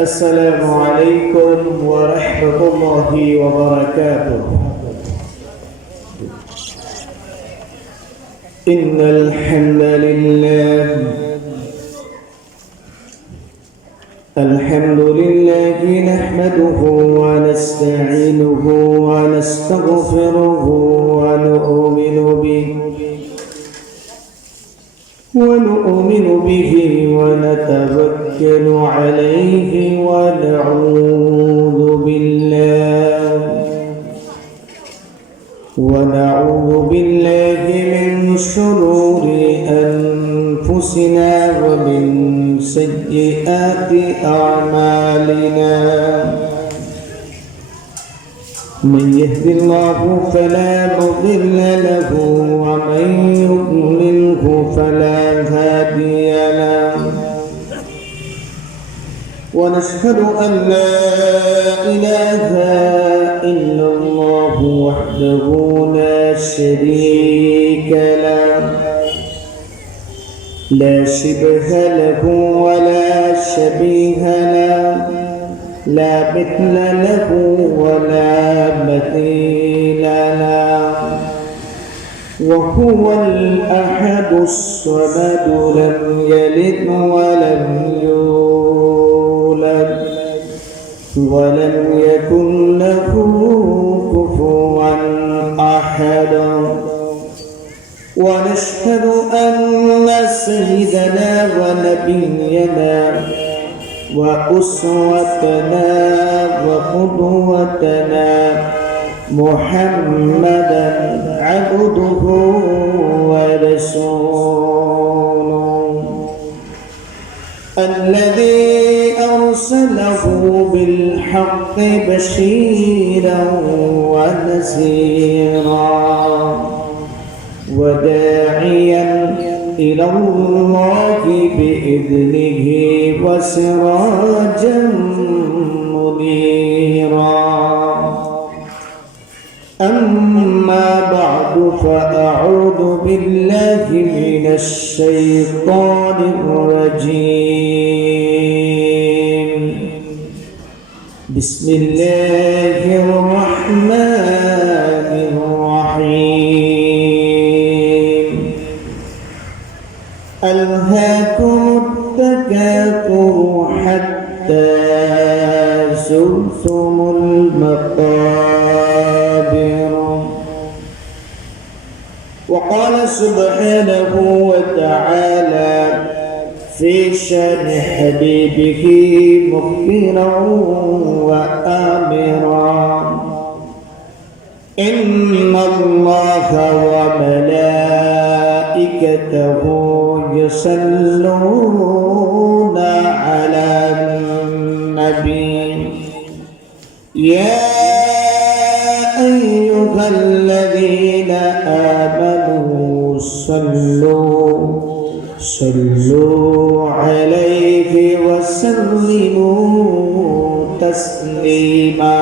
السلام عليكم ورحمة الله وبركاته. إن الحمد لله نحمده ونستعينه ونستغفره ونؤمن به ونتوكل عليه ونعوذ بالله من شرور أنفسنا ومن سيئات أعمالنا. من يهد الله فلا مضل له ومن يضلله فلا هادي له. ونشهد أن لا إله إلا الله وحده لا شريك له، لا شبه له ولا شبيه له، لا مثل له ولا مثيل له. وهو الأحد الصمد لم يلد ولم يولد ولم يكن له كفوا أحد. ونشهد أن سيدنا ونبينا وأسوتنا وقدوتنا محمدا عبده ورسوله الذي أرسله بالحق بشيرا ونذيرا وداعيا إلى الله بإذنه وسراجا منيرا. أما بعد فأعوذ بالله من الشيطان الرجيم. بسم الله الرحمن الرحيم. ألهاكم التكاثر حتى زرتم المقابر. وقال سبحانه وتعالى في شان حبيبه مخبرا وآمرا: إن الله وملائكته يصلون على النبي يا أيها الذين آمنوا صلوا عليه وسلموا تسليما.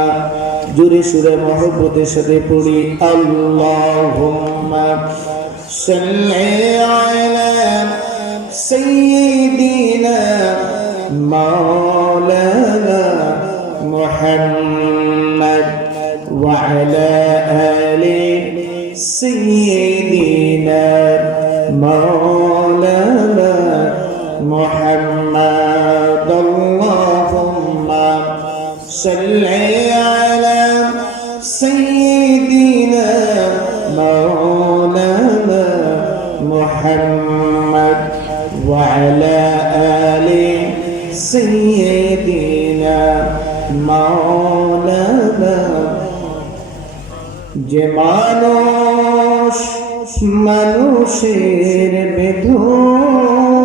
জোরে সুরে মহব্বতের সাথে পড়ি আল্লাহুম্মা সাল্লি আলা সাইয়্যিদিনা মাওলানা মুহাম্মদ ওয়া আলা আলি সাইয়্যিদিনা মাওলানা মুহাম্মদ। আল্লাহুম্মা সাল্লি আলা সাইয়্যিদিনা মাওলানা মুহাম্মদ ওয়া আলা আলি সাইয়্যিদিনা মাওলানা। যে মানুষ মানুষের বেদনায়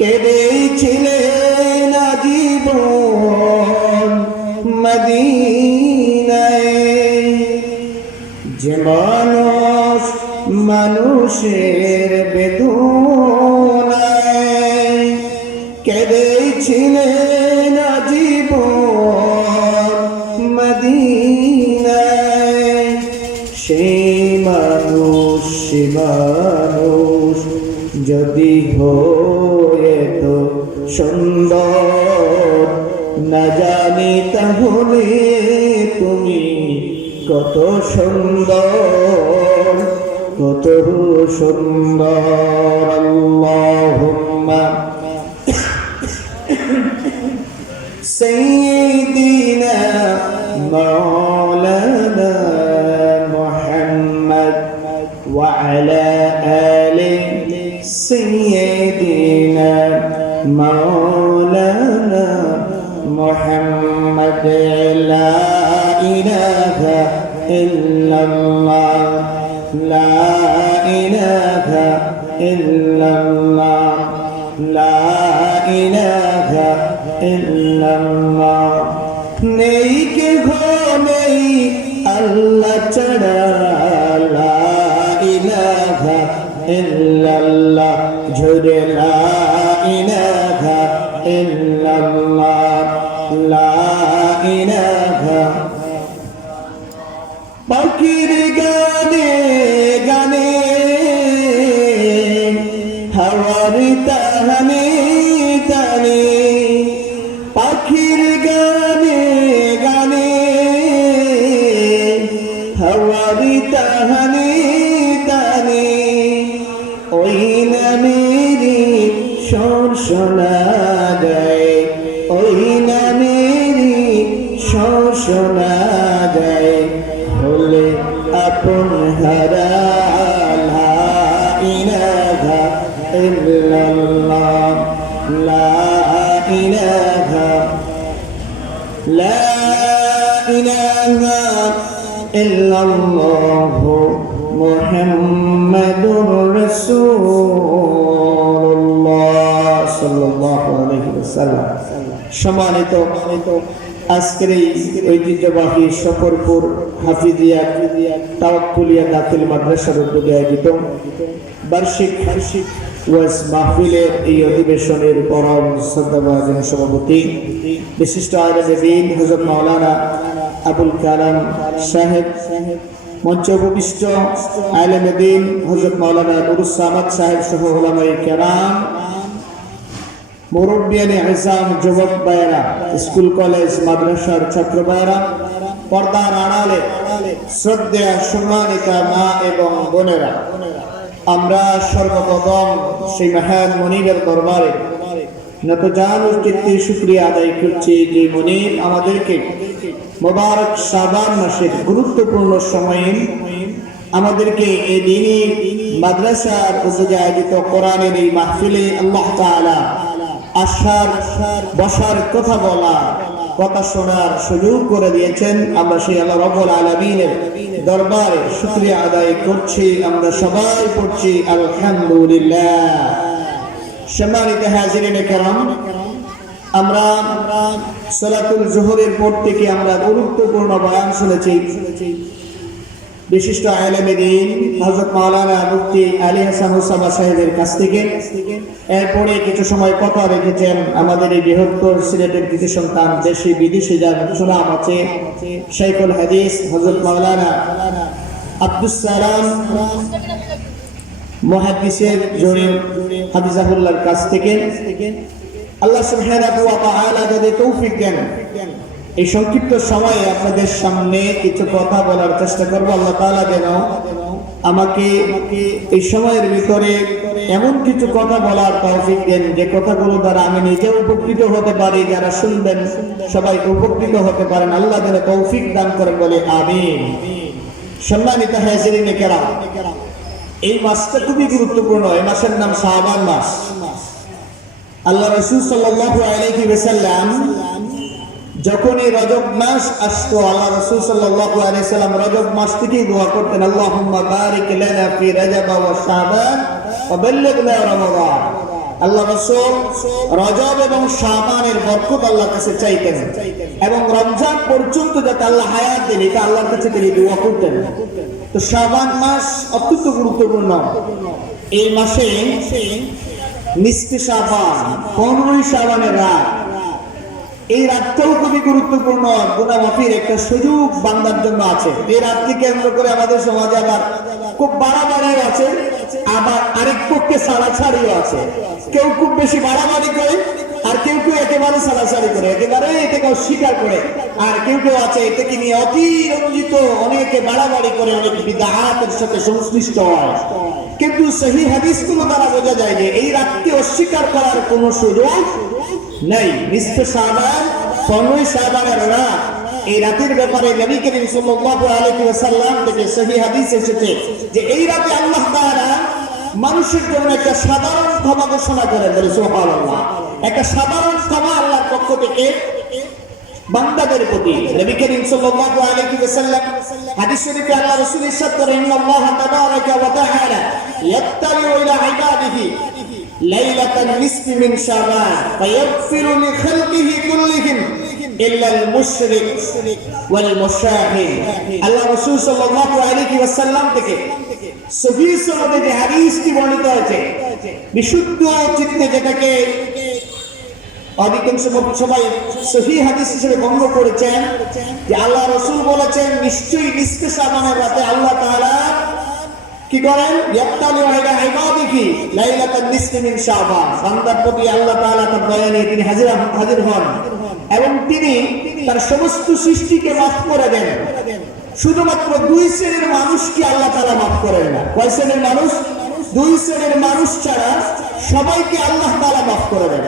কেঁদেছিলেন আজীবন মদিনায়, যে মানুষ মানুষের বেদনায় কেঁদেছিলেন আজীবন মদিনায়, সেই মানুষ যদি হয়ে তো সুন্দর, না জানি তাহলে তুমি কত সুন্দর, কত সুন্দর। আল্লাহুম্মা সাইয়্যিদিনা মাওলানা মুহাম্মদ ওয়া আলা আলি সাইয়্যিদিনা মাওলানা মুহাম্মদ। লা ইলাহা ইল্লাল্লাহ, লা ইলাহা ইল্লাল্লাহ, লা ইলাহা ইল্লাল্লাহ। নেই কে নেই আল্লাহ ছাড়া, লা ইলাহা ইল্লাল্লাহ, ঝরে লা ইলাহা ইল্লাল্লাহ, লা ইলাহা। পাখির গানে গানে, হাওয়ার তাহানে তানে, পাখির গানে গানে, হাওয়ার তাহানে তানে, ওই নামেরই সুর শোনা যায়, ওই নামেরই সুর শোনা যায়, হলে আপন হারা। লা ইলাহা ইল্লাল্লাহ, লা ইলাহা, লা ইলাহা ইল্লাল্লাহ মুহাম্মাদুর রাসূলুল্লাহ সাল্লাল্লাহু আলাইহি ওয়াসাল্লাম। সম্মানিত আজকের এই ঐতিহ্যবাহী সফরপুর হাফিজিয়া তাওয়াক্কুলিয়া দাখিল মাদ্রাসার উদ্যোগে আয়োজিত বার্ষিক ওয়াজ মাহফিলের এই অধিবেশনের পরম শ্রদ্ধাভাজন সভাপতি বিশিষ্ট আলেমে দ্বীন হযরত মাওলানা আবুল কালাম সাহেব, মঞ্চে উপবিষ্ট আলেমে দ্বীন হযরত মাওলানা নুরুস সামাদ সাহেব সহ উলামায়ে কেরাম, মুরব্বিয়ানে ইসলাম, যুবক ভাইয়েরা, স্কুল কলেজ মাদ্রাসার ছাত্র ভাইয়েরা, পর্দার আড়ালে শ্রদ্ধেয় সম্মানিতা মা এবং বোনেরা, আমরা সর্বপ্রথম সেই মহান মনিবের দরবারে নতজানু চিত্তে শুকরিয়া আদায় করছি যে মনিব আমাদেরকে মোবারক শাবান মাসের গুরুত্বপূর্ণ সময়ে আমাদেরকে এই দিনী মাদ্রাসার উদ্যোগে আয়োজিত কোরআনের এই মাহফিলে আল্লাহ তাআলা আসার বসার কথা বলা কথা শোনার সুযোগ করে দিয়েছেন। আমরা সেই আল্লাহ রাব্বুল আলামিনের দরবারে শুকরিয়া আদায় করছি। আমরা সবাই পড়ছি আলহামদুলিল্লাহ। সম্মানিত হাজিরিনে কেরাম, আমরা সালাতুল জোহরের পর থেকে আমরা গুরুত্বপূর্ণ বয়ান শুনেছি বিশিষ্ট আলেমে দ্বীন হযরত মাওলানা মুফতি আলী হাসান মুসাবা সাহেবের কাছ থেকে। এরপরে কিছু সময় কথা রেখেছেন আমাদের এই বৃহত্তর সিলেটের কিছু সন্তান, দেশি বিদেশি যার সুনাম আছে, শাইখুল হাদিস হযরত মাওলানা আব্দুস সালাম মুহাদ্দিসের জরির হাফিজাহুল্লাহর কাছ থেকে। আল্লাহ সুবহানাহু ওয়া তাআলা যদি তৌফিক দেন, এই সংক্ষিপ্ত সময়ে আপনাদের সামনে কিছু কথা বলার চেষ্টা করব। আল্লাহ তাআলা যেন আমাকে এই সময়ের ভিতরে এমন কিছু কথা বলার তৌফিক দেন যে কথাগুলো দ্বারা আমি নিজে উপকৃত হতে পারি, যারা শুনবেন সবাই উপকৃত হতে পারেন। আল্লাহ যেন তৌফিক দান করেন, বলে আমিন। সম্মানিত হাজিরিনে কেরাম, এই মাসটা খুবই গুরুত্বপূর্ণ। এই মাসের নাম শাবান মাস। আল্লাহ রাসূল সাল্লাল্লাহু আলাইহি ওয়াসাল্লাম যখন এই রজব মাস আসতো, আল্লাহ রাসূল সাল্লাল্লাহু আলাইহি সাল্লাম রজব মাস থেকেই দোয়া করতেন, আল্লাহুম্মা বারিক লানা ফি রজব ওয়া শাবান ওয়া বাল্লিগনা রমাদান। আল্লাহ রাসূল রজব এবং শাবানের বরকত আল্লাহর কাছে চাইতেন এবং রমজান পর্যন্ত যাতে আল্লাহ হায়াত দেন, এটা আল্লাহর কাছে তিনি দোয়া করতেন। তো শাবান মাস অত্যন্ত গুরুত্বপূর্ণ। এই মাসে নিসফে শাবান, 15ই শাবানের রাত, এই রাতটাও খুবই গুরুত্বপূর্ণ। গুনাহ মাফির একটা সুযোগ বান্দার জন্য আছে। এই রাতকে কেন্দ্র করে আমাদের সমাজে আবার খুব বাড়াবাড়িও আছে, আবার আরেক পক্ষে ছাড়াছাড়িও আছে। কেউ খুব বেশি বাড়াবাড়ি করে, আর কেউ কেউ একেবারে সালাসালি করে, একেবারে এটাকে অস্বীকার করে, আর কেউ কেউ আছে এটাকে নিয়ে অতিরঞ্জিত, অনেকে বাড়াবাড়ি করে, অনেক বিদআতের সাথে সংশ্লিষ্ট হয়। কিন্তু সহিহ হাদিসগুলো দ্বারা বোঝা যায় যে এই রাতকে অস্বীকার করার কোনো সুযোগ নেই। নিসফে শাবান, 15 শাবানের রাত, এই রাতের ব্যাপারে নবী করিম সাল্লাল্লাহু আলাইহি ওয়াসাল্লাম থেকে সহিহ হাদিস এসেছে যে এই রাতে আল্লাহ তাআলা মানুষের জন্য একটা সাধারণ ক্ষমা ঘোষণা করেন। বলে সুবহানাল্লাহ। একটা সাধারণ ক্ষমা আল্লাহর পক্ষ থেকে বান্দাদের প্রতি। নবী করিম সাল্লাল্লাহু আলাইহি ওয়াসাল্লাম হাদিস শরীফে আল্লাহ রাসূল ইরশাদ করেন, ইন্নাল্লাহ তাবারাকা ওয়া তাআলা ইয়াত্তালিউ ইলা ইবাদিহি লাইলাতান নিসফি মিন শাবান ফায়াগফিরু লিখালকিহি কুল্লিহিম ইল্লাল মুশরিক ওয়াল মুশাহিদ। আল্লাহ রাসূল সাল্লাল্লাহু আলাইহি ওয়াসাল্লাম থেকে সহিহ সনদে যে হাদিসটি বর্ণিত হয়েছে, বিশুদ্ধ চিত্তে যেটাকে অধিকাংশ সবাই সহিহ হাদিস হিসেবে গণ্য করেছেন, যে আল্লাহ রাসূল বলেছেন নিশ্চয়ই নিসফে শাবানের রাতে আল্লাহ তাআলা কি করেন, ইয়াত্তালিউ ইলা ইবাদিহি লাইলাতান নিসফি মিন শাবান, বান্দার প্রতি আল্লাহ তাআলা তার দয়া নিয়ে তিনি হাজির হন এবং তিনি তার সমস্ত সৃষ্টিকে মাফ করে দেন। শুধুমাত্র 2 শ্রেণীর মানুষকে আল্লাহ তাআলা মাফ করেন না। কয় শ্রেণীর মানুষ? 2 শ্রেণীর মানুষ ছাড়া সবাইকে আল্লাহ তাআলা মাফ করে দেন।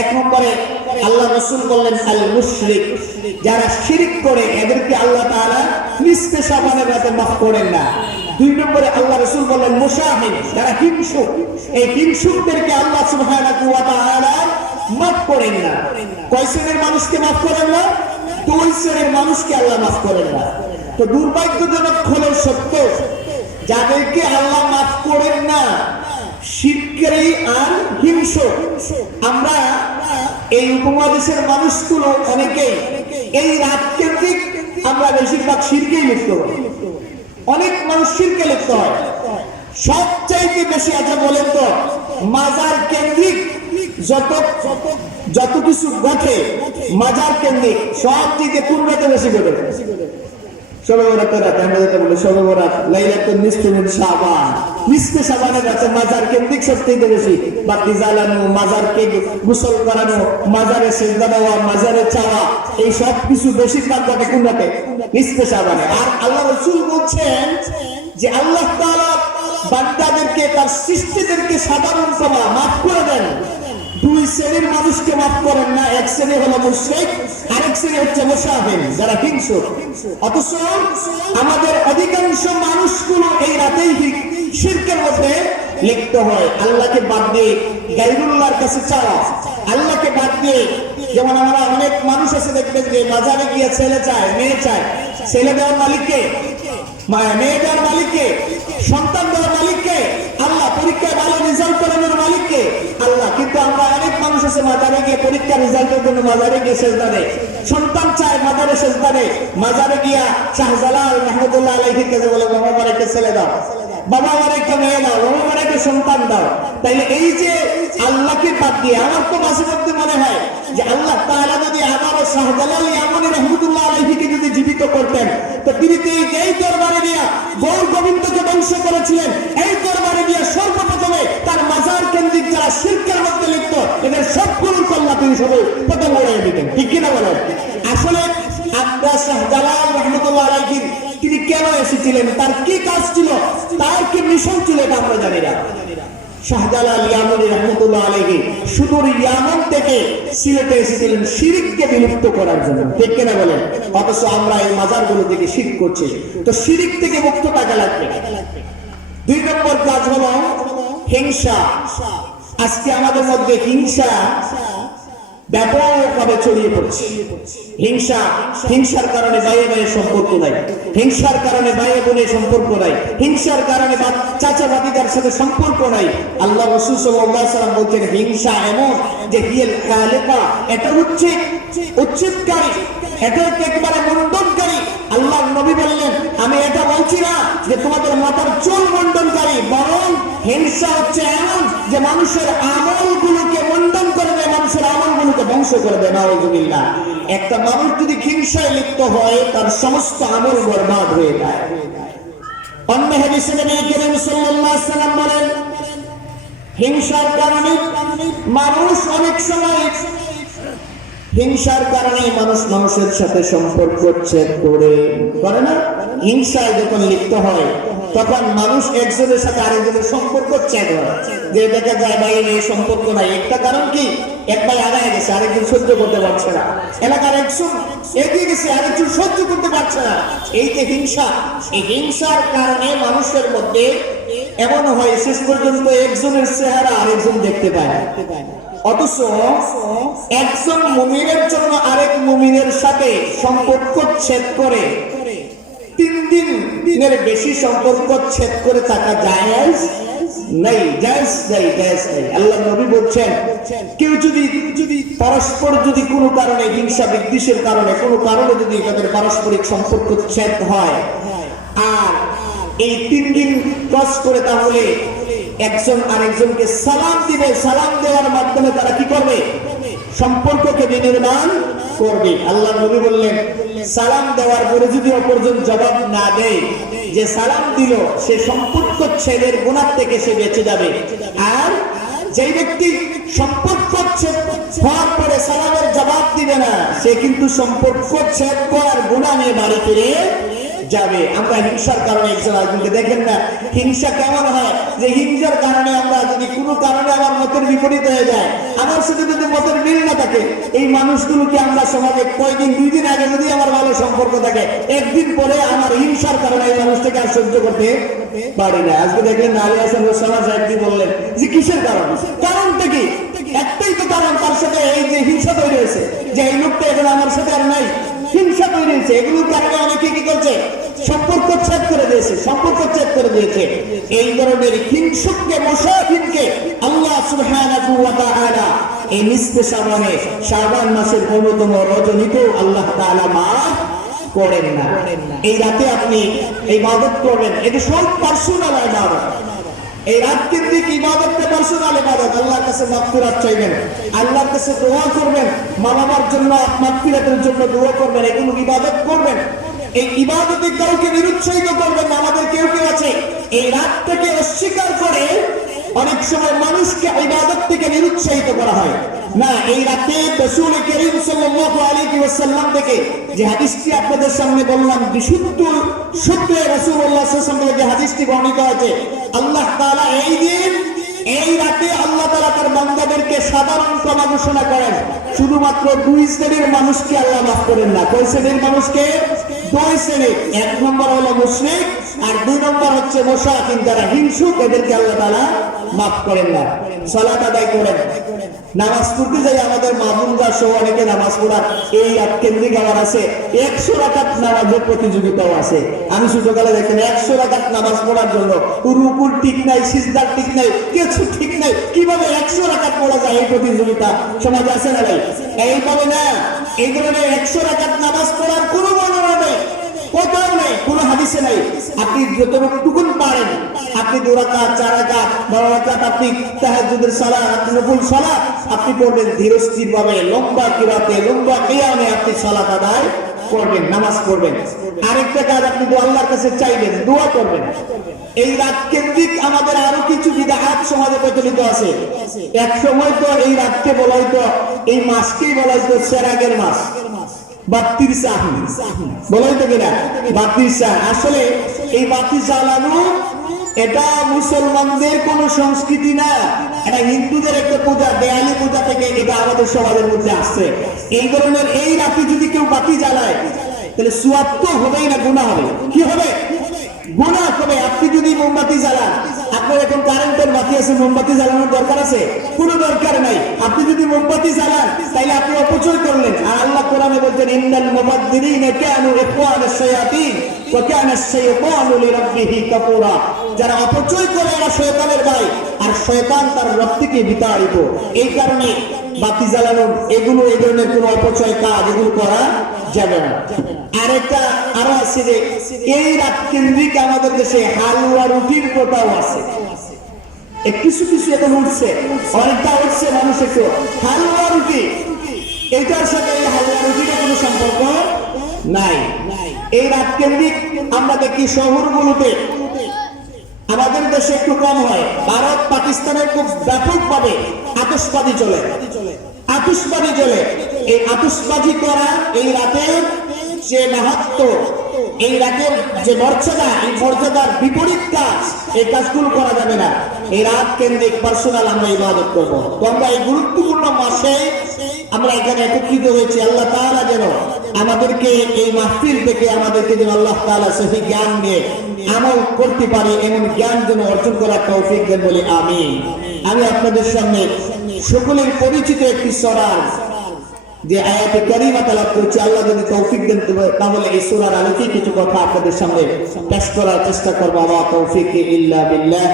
এক নম্বরে আল্লাহ রাসূল বললেন আল মুশরিক, যারা শিরক করে এদেরকে আল্লাহ তাআলা নিসফে শাবানের রাতে মাফ করেন না। 2 নম্বরে আল্লাহ রাসূল বললেন মুশাহিদ, যারা হিংসুক, এই হিংসুকদেরকে আল্লাহ সুবহানাহু ওয়া তাআলা মাফ করেন না। কয় শ্রেণীর মানুষকে মাফ করেন না? 2 শ্রেণীর মানুষকে আল্লাহ মাফ করেন না। তো দুর্ভাগ্যজনক হলো সত্য, যাদেরকে আল্লাহ মাফ করেন না শিরকারী আর হিংসুক। আমরা এই উপমহাদেশের মানুষগুলো অনেকেই এই রাত কেন্দ্রিক আমরা বেশিরভাগ শিরকেই লিপ্ত হই। অনেক মানুষ শিরকে লিপ্ত হয়। সবচাইতে বেশি আছে বলেন তো মাজার কেন্দ্রিক যত কিছু ঘটে, মাজার কেন্দ্রিক সবচেয়ে কোন রাতে বেশি ঘটে? শবে বরাতের রাতে। আমরা যেটা বলি শবে বরাত, লাইলাতুন নিসফি মিন শাবান, নিসফে শাবানের রাতে মাজার কেন্দ্রিক সবচেয়ে বেশি। বাতি জ্বালানো, মাজারকে গোসল করানো, মাজারে সিজদা দেওয়া, মাজারে চাওয়া, এই সব কিছু বেশিরভাগ ঘটে কোন রাতে? নিসফে শাবানে। আর আল্লাহ রাসূল বলছেন যে আল্লাহ তাআলা বান্দাদেরকে, তার সৃষ্টিদেরকে সাধারণ ক্ষমা মাফ করে দেন। 2 শ্রেণীর মানুষকে মাফ করেন না। এক শ্রেণী হলো মুশরিক, আরেক শ্রেণী হচ্ছে মুশাহিদ, যারা হিংসুক। অথচ আমাদের অধিকাংশ মানুষগুলো এই রাতেই শিরকের মধ্যে লিপ্ত হয়। আল্লাহকে বাদ দিয়ে গায়রুল্লাহর কাছে চাওয়া, আল্লাহকে বাদ দিয়ে, যেমন আমরা অনেক মানুষ আছে দেখবেন যে মাজারে গিয়ে ছেলে চায়, মেয়ে চায়। ছেলে দেওয়ার মালিককে, মেয়ে দেওয়ার মালিককে, সন্তান দেওয়ার মালিককে আল্লাহ, পরীক্ষায় ভালো রেজাল্ট করানোর মালিককে আল্লাহ। কিন্তু আমরা অনেক মানুষ আছে মাজারে গিয়ে পরীক্ষা রেজাল্টের জন্য মাজারে গিয়ে সেজদা দেয়। সন্তান চায়, মাজারে সেজদা দেয়। মাজারে গিয়া শাহজালাল রাহমাতুল্লাহ আলাইহির কাছে বলে, বাবা আমার একটা ছেলে দাও, বাবা আমার একটা মেয়ে দাও, বাবা আমার একটা সন্তান দাও। তাইলে এই যে আল্লাহকে বাদ দিয়ে, আমার তো মাঝে মধ্যে মনে হয় যে আল্লাহ তাআলা যদি আবারও শাহজালাল ইয়ামানি রাহমাতুল্লাহ আলাইহিকে যদি জীবিত করতেন, তো তিনি এই দরবারে গিয়া গৌর গোবিন্দকে ধ্বংস করেছিলেন, এই দরবারে গিয়া সর্বপ্রথমে তার মাজার কেন্দ্রিক যারা শিরকের মধ্যে লিপ্ত, এদের সবগুলোর কল্লা তিনি সবাই প্রথম উড়িয়ে দিতেন। ঠিক কিনা বলেন? আসলে আমরা শাহজালাল রাহমাতুল্লাহ আলাইহির তিনি কেন এসেছিলেন, তার কি কাজ ছিল, তার কি মিশন ছিল, এটা আমরা জানি না। শাহজালাল ইয়ামানি রাহমাতুল্লাহ আলাইহি সুদূর ইয়ামান থেকে সিলেটে এসেছিলেন শিরককে বিলুপ্ত করার জন্য। ঠিক কিনা বলেন? অথচ আমরা এই মাজারগুলো থেকে শিরক করছি। তো শিরক থেকে মুক্ত থাকা লাগবে। 2 নম্বর কাজ হলো হিংসা। আজকে আমাদের মধ্যে হিংসা ব্যাপকভাবে ছড়িয়ে পড়ছে। হিংসার কারণে ভাইয়ে ভাইয়ের সম্পর্ক নাই, হিংসার কারণে ভাইয়ে বোনের সম্পর্ক নাই, হিংসার কারণে চাচা ভাতিজার সাথে সম্পর্ক নাই। আল্লাহ রাসূল সাল্লাল্লাহু আলাইহি ওয়াসাল্লাম বলেন হিংসা এমন যে হিয়াল খালিকা, এটা হচ্ছে উচ্ছেদকারী, এটা একেবারে মণ্ডনকারী। আল্লাহর নবী বললেন, আমি এটা বলছি না যে তোমাদের মাথার চুল মণ্ডনকারী, বরং হিংসা হচ্ছে এমন যে মানুষের আমলগুলোকে মণ্ডন করে দেয়, মানুষের আমলগুলোকে ধ্বংস করে দেয়। নাউযুবিল্লাহ। একটা মানুষ যদি হিংসায় লিপ্ত হয়, তার সমস্ত আমল বরবাদ হয়ে যায়। অন্য হাদিসে নবী করিম সাল্লাল্লাহু আলাইহি ওয়াসাল্লাম বলেন, হিংসার কারণে মানুষ অনেক সময় হিংসার কারণে মানুষ মানুষের সাথে সম্পর্ক ছেদ করে না? হিংসায় যখন লিপ্ত হয় তখন মানুষ একজনের সাথে আরেকজনের সম্পর্ক ছেদ হয়, যে দেখা যায় ভাই এই সম্পর্ক নাই। একটা কারণ কি, এক ভাই আগায় গেছে, আরেকজন সহ্য করতে পারছে না। এলাকার একজন এগিয়ে গেছে, আরেকজন সহ্য করতে পারছে না। এই যে হিংসা, এই হিংসার কারণে মানুষের মধ্যে এমন হয় শেষ পর্যন্ত একজনের চেহারা আরেকজন দেখতে পায় না। অথচ একজন মুমিনের জন্য আরেক মুমিনের সাথে সম্পর্ক ছেদ করে 3 দিনের বেশি সম্পর্ক ছেদ করে থাকা জায়েজ নাই, জায়েজ নাই। আল্লাহ নবী বলছেন, কেউ যদি পরস্পর যদি কোনো কারণে হিংসা বিদ্বেষের কারণে কোনো কারণে যদি তাদের পারস্পরিক সম্পর্ক ছেদ হয় আর এই 3 দিন ক্রস করে, তাহলে একজন আরেকজনকে সালাম দিবে। সালাম দেওয়ার মাধ্যমে তারা কি করবে? সম্পর্ককে বিনির্মাণ করবে। আল্লাহ নবী বললেন, সালাম দেওয়ার পরে যদি অপরজন জবাব না দেয়, যে সালাম দিল সে সম্পর্ক ছেদের গুনাহ থেকে সে বেঁচে যাবে। আর যে ব্যক্তি সম্পর্ক ছেদ হওয়ার পরে সালামের জবাব দিবে না, সে কিন্তু সম্পর্ক ছেদ করার গুনাহ নিয়ে বাড়ি ফিরে যাবে। আমরা হিংসার কারণে একজন আরেকজনকে দেখেন না, হিংসা কেমন হয়, যে হিংসার কারণে আমরা যদি কোনো কারণে আমার মতের বিপরীত হয়ে যায়, আমার সাথে যদি মতের মিল না থাকে, এই মানুষগুলোকে আমরা সমাজে কয়েকদিন 2 দিন আগে যদি আমার ভালো সম্পর্ক থাকে, একদিন পরে আমার হিংসার কারণে এই মানুষটাকে আর সহ্য করতে পারি না। আজকে দেখলেন আলী হাসান রোসানা সাহেব কি বললেন, যে কিসের কারণ? কারণটা কি? একটাই তো কারণ, তার সাথে এই যে হিংসা তৈরি হয়েছে, যে এই লোকটা এখন আমার সাথে আর নাই, হিংসা তৈরি হয়েছে। এগুলোর কারণে অনেকে কি করছে? সম্পর্ক ছেদ করে দিয়েছে। এই ধরনের হিংসুককে, মুশরিককে আল্লাহ সুবহানাহু ওয়া তাআলা এই নিষ্পে সামনে শাবান মাসের 15তম রজনীতেও আল্লাহ তাআলা মাফ করেন না। এই রাতে আপনি ইবাদত করবেন, এটা সব পার্সোনাল ইবাদত। এই রাত কেন্দ্রিক ইবাদতটা পার্সোনাল ইবাদত। আল্লাহর কাছে মাগফিরাত চাইবেন, আল্লাহর কাছে দোয়া করবেন, মা বাবার জন্য মাগফিরাতের জন্য দোয়া করবেন, এগুলো ইবাদত করবেন। এই ইবাদতে কাউকে নিরুৎসাহিত করবেন না। আমাদের কেউ আছে এই রাতটাকে অস্বীকার করে অনেক সময় মানুষকে ইবাদত থেকে নিরুৎসাহিত করা হয় না। এই রাতে রাসূল করিম সাল্লাল্লাহু আলাইহি ওয়াসাল্লাম থেকে যে হাদিসটি আপনাদের সামনে বললাম, বিশুদ্ধ সূত্রে রাসূলুল্লাহ সাল্লাল্লাহু আলাইহি ওয়াসাল্লাম যে হাদিসটি বর্ণিত আছে, আল্লাহ তাআলা এই দিন এই রাতে আল্লাহ তাআলা তার বান্দাদেরকে সাধারণ ক্ষমা ঘোষণা করেন। শুধুমাত্র 2 শ্রেণীর মানুষকে আল্লাহ মাফ করেন না। কয় শ্রেণীর মানুষকে? 2 শ্রেণী। 1 নম্বর হলো মুশরিক, আর 2 নম্বর হচ্ছে মুশরিক, যারা হিংসুক, এদেরকে আল্লাহ তাআলা মাফ করেন না। সালাত আদায় করেন, নামাজ পড়তে যাই আমাদের মামুনরা সহ অনেকে নামাজ পড়ার এই রাত কেন্দ্রিক আমার আছে 100 রাকাত নামাজের প্রতিযোগিতাও আছে। আমি ছোটকালে দেখেন 100 রাকাত নামাজ পড়ার জন্য রুকুর ঠিক নাই, সিজদার ঠিক নাই, কিছু ঠিক নাই, কিভাবে 100 রাকাত পড়া যায় এই প্রতিযোগিতা সমাজে আছে না ভাই? এইভাবে না, এই ধরনের 100 রাকাত নামাজ পড়ার কোনো বর্ণনা নেই, কোথাও নেই, কোনো হাদিসে নাই। আপনি যতটুকুন পারেন, আপনি 2 রাকাত, 4 রাকাত, 12 রাকাত, আপনি তাহাজ্জুদের সালাত, আপনি নফল সালাত আপনি পড়বেন ধীর স্থির ভাবে, লম্বা কিরাতে, লম্বা কিয়ামে আপনি সালাত আদায় করবেন, নামাজ পড়বেন। আরেকটা কাজ, আপনি আল্লাহর কাছে চাইবেন, দোয়া করবেন। এই রাত কেন্দ্রিক আমাদের আরো কিছু বিদআত সমাজে প্রচলিত আছে। এক সময় তো এই রাতকে বলা হইতো, এই মাসকেই বলা হইতো সেরাগের মাস, 32 শাহী বলা হইতো কিনা, 32 শাহ। আসলে এই বাতি জ্বালানো এটা মুসলমানদের কোন সংস্কৃতি না, এটা হিন্দুদের একটা পূজা, দেয়ালি পূজা থেকে এটা আমাদের সমাজের মধ্যে আসছে। এই ধরনের এই রাতে যদি কেউ বাতি জ্বালায়, তাহলে সওয়াব তো হবেই না, গুনাহ হবে। কি হবে? গুনাহ হবে। আপনি যদি মোমবাতি জ্বালান, আপনার এখন কারেন্টের বাতি আছে, মোমবাতি জ্বালানোর দরকার আছে? কোনো দরকার নাই। আপনি যদি মোমবাতি জ্বালান, তাহলে আপনি অপচয় করলেন। আর আল্লাহ কোরআনে বলছেন, ইন্নাল মুবাদ্দিরিনা কানু ইখওয়ানাশ শায়াতিন ওয়া কানা আশ-শাইতানু লিরাব্বিহি কাফুরা। যারা অপচয় করে এরা শয়তানের ভাই, আর শয়তান তার রব থেকে বিতাড়িত। এই কারণে বাতি জ্বালানো, এগুলো এই ধরনের কোনো অপচয় কাজ এগুলো করা যাবে না। আরেকটা আরো আছে যে এই রাত কেন্দ্রিক আমাদের দেশে হালুয়া রুটির প্রথাও আছে। কিছু কিছু এখন উঠছে, অনেকটা উঠছে মানুষ একটু হালুয়া রুটি, এটার সাথে এই হালুয়া রুটির কোনো সম্পর্ক নাই। এই রাত কেন্দ্রিক আমরা দেখি শহরগুলোতে, আমাদের দেশে একটু কম হয়। ভারত পাকিস্তানের খুব ব্যাপকভাবে আতশবাজি চলে। এই আতশবাজি করা, এই রাতের যে মাহাত্ম্য, এই রাতের যে মর্যাদা, এই মর্যাদার বিপরীত কাজ, এই কাজগুলো করা যাবে না। এই রাত কেন্দ্রিক পার্সোনাল আমরা ইবাদত করবো। তো আমরা এই গুরুত্বপূর্ণ মাসে আমরা এখানে একত্রিত হয়েছি। আল্লাহ তাআলা যেন আমাদেরকে এই মাহফিল থেকে আমাদেরকে যেন আল্লাহ তাআলা সহি জ্ঞান নিয়ে আমল করতে পারে, এমন জ্ঞান যেন অর্জন করার তৌফিক দেন বলে আমিন। আমি আপনাদের সামনে সকলের পরিচিত একটি সূরার যে আয়াতে কারিমা তেলাওয়াত করছি, আল্লাহ যদি তৌফিক দেন তাহলে এই সূরার আলোকে কিছু কথা আপনাদের সামনে পেশ করার চেষ্টা করব। আমা তৌফিক ইল্লা বিল্লাহ,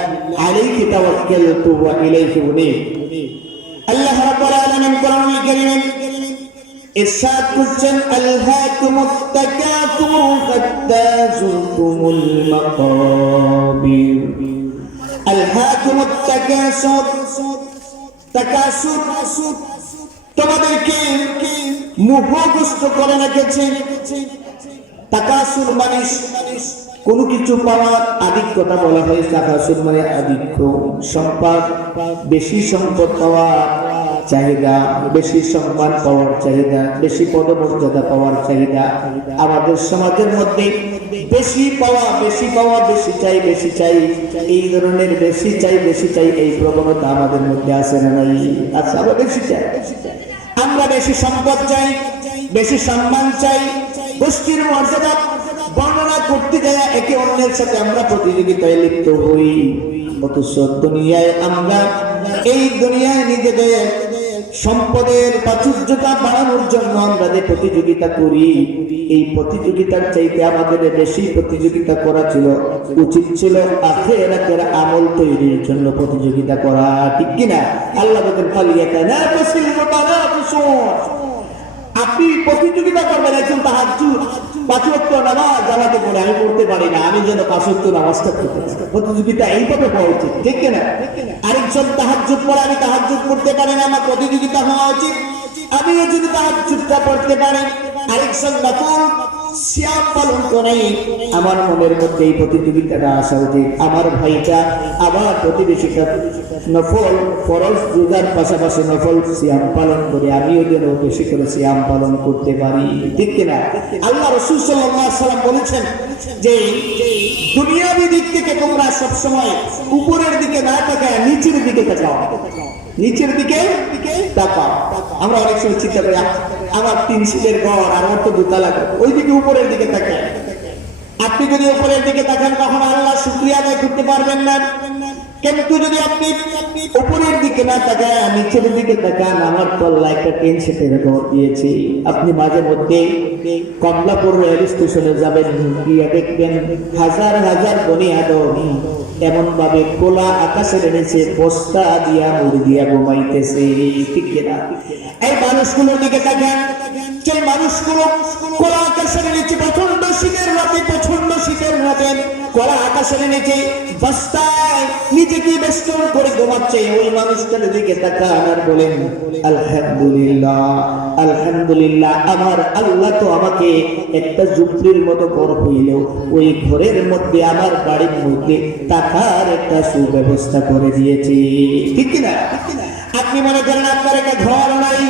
আলাইহি তাওয়াক্কালতু ওয়া ইলাইহি উনীব। আল্লাহ রাব্বুল আলামিন কোরআনুল কারীমে ইরশাদ করছেন, আলহাকুমুত তাকাতুর হাত্তা যুরতুমুল মাকাবির। আলহাকুমুত তাকাসুর, তাকাসুর তোমাদেরকে মোহগ্রস্ত করে রেখেছে। তাকাসুর মানে কোনো কিছু পাওয়ার আধিক্যতা বলা হয়। তাকাসুর মানে আধিক্য, সম্পদ, বেশি সম্পদ পাওয়ার চাহিদা, বেশি সম্মান পাওয়ার চাহিদা, বেশি পদমর্যাদা পাওয়ার চাহিদা। আমাদের সমাজের মধ্যে বেশি পাওয়া, বেশি পাওয়া, বেশি চাই, বেশি চাই, এই ধরনের বেশি চাই, বেশি চাই, এই প্রবণতা আমাদের মধ্যে আছে না নাই? আচ্ছা, আমরা বেশি চাই, আমরা বেশি সম্পদ চাই, বেশি সম্মান চাই, গোষ্ঠীর মর্যাদা বর্ণনা করতে যায়, একে অন্যের সাথে আমরা প্রতিযোগিতায় লিপ্ত হই। অথচ দুনিয়ায় আমরা এই দুনিয়ায় নিজেদের সম্পদের প্রাচুর্যতা বাড়ানোর জন্য আমরা যে প্রতিযোগিতা করি, এই প্রতিযোগিতার চাইতে আমাদের বেশি প্রতিযোগিতা করা ছিল, উচিত ছিল আখিরাতের আমল তৈরির জন্য প্রতিযোগিতা করা, ঠিক কিনা? আল্লাহ বলেন, ফালিয়াতানাফাসিল মুতানাফিসুন। আপনি প্রতিযোগিতা করবেন, একজন তাহাজ্জুদ 5 ওয়াক্ত নামাজ আমাকে পড়ে, আমি পড়তে পারি না, আমি যেন 5 ওয়াক্ত নামাজটা পড়তে পারি। প্রতিযোগিতা এইভাবে হওয়া উচিত, ঠিক কিনা? আরেকজন তাহাজ্জুদ পড়ে, আমি তাহাজ্জুদ পড়তে পারি না, আমার প্রতিযোগিতা হওয়া উচিত আমিও যদি তাহাজ্জুদটা পড়তে পারি। আরেকজন নফল সিয়াম পালন করে, আমার মনের মধ্যে এই প্রতিযোগিতাটা আসা উচিত। আমার ভাইটা, আমার প্রতিবেশীটা নফল ফরজ রোজার পাশাপাশি নফল সিয়াম পালন করে, আমিও যেন বেশি করে সিয়াম পালন করতে পারি, ঠিক কিনা? আল্লাহ রাসূল সাল্লাল্লাহু আলাইহি ওয়াসাল্লাম বলেছেন যে দুনিয়াবি দিক থেকে তোমরা সবসময় উপরের দিকে না তাকায় নিচের দিকে তাকাও, নিচের দিকে তাকাও। আমরা অনেক সময় চিন্তা করি, আমার 3 সিটের ঘর আর ওর তো 2 তলা, ওই দিকে উপরের দিকে তাকায়। আপনি যদি উপরের দিকে তাকান তখন আল্লাহ শুকরিয়া আদায় করতে পারবেন না। কিন্তু যদি আপনি উপরের দিকে না তাকান, নিচের দিকে তাকান, আমার তল্লা একটা 3 সিটের ঘর দিয়েছি। আপনি মাঝে মধ্যে কমলাপুর রেল স্টেশনে যাবেন, গিয়ে দেখবেন হাজার হাজার বনি আদম এমন ভাবে খোলা আকাশের নিচে বস্তা দিয়া মুড়ি দিয়া ঘুমাইতেছে, ঠিক কিনা? এই মানুষগুলোর দিকে তাকান, যে মানুষগুলো খোলা আকাশের নিচে প্রচন্ড শীতের রাতে, প্রচন্ড শীতের রাতে খোলা আকাশের নিচে বস্তায় নিজেকে বেষ্টন করে ঘুমাচ্ছে, ওই মানুষটার দিকে তাকান আর বলেন, আলহামদুলিল্লাহ, আলহামদুলিল্লাহ, আমার আল্লাহ তো আমাকে একটা ঝুপড়ির মতো ঘর হইলেও ওই ঘরের মধ্যে, আমার বাড়ির মধ্যে থাকার একটা সুব্যবস্থা করে দিয়েছে, ঠিক কিনা? আপনি মনে করেন আপনার একটা ঘর নাই,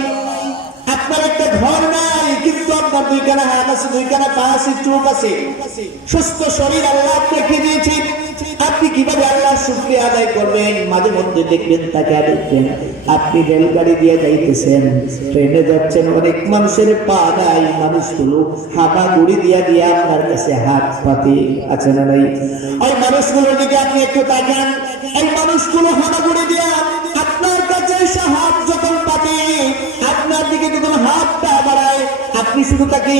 আপনার একটা ঘর নাই, কিন্তু আপনার 2খানা হাত আছে, 2খানা পা আছে, চোখ আছে, সুস্থ শরীর আল্লাহ আপনাকে দিয়েছে। আপনি কিভাবে আল্লাহর শুকরিয়া আদায় করবেন? মাঝে মধ্যে দেখবেন, তাকে দেখবেন আপনি রেলগাড়ি দিয়ে যাইতেছেন, ট্রেনে যাচ্ছেন, অনেক মানুষের পা নাই, মানুষগুলো হামাগুড়ি দিয়া দিয়ে আপনার কাছে হাত পাতে, আছে না নাই? ওই মানুষগুলোর দিকে আপনি একটু তাকান, এই মানুষগুলো হামাগুড়ি দিয়া আপনার কাছে হাত যখন পাতে, আপনার দিকে যখন হাতটা বাড়ায়, আপনি শুধু তাকে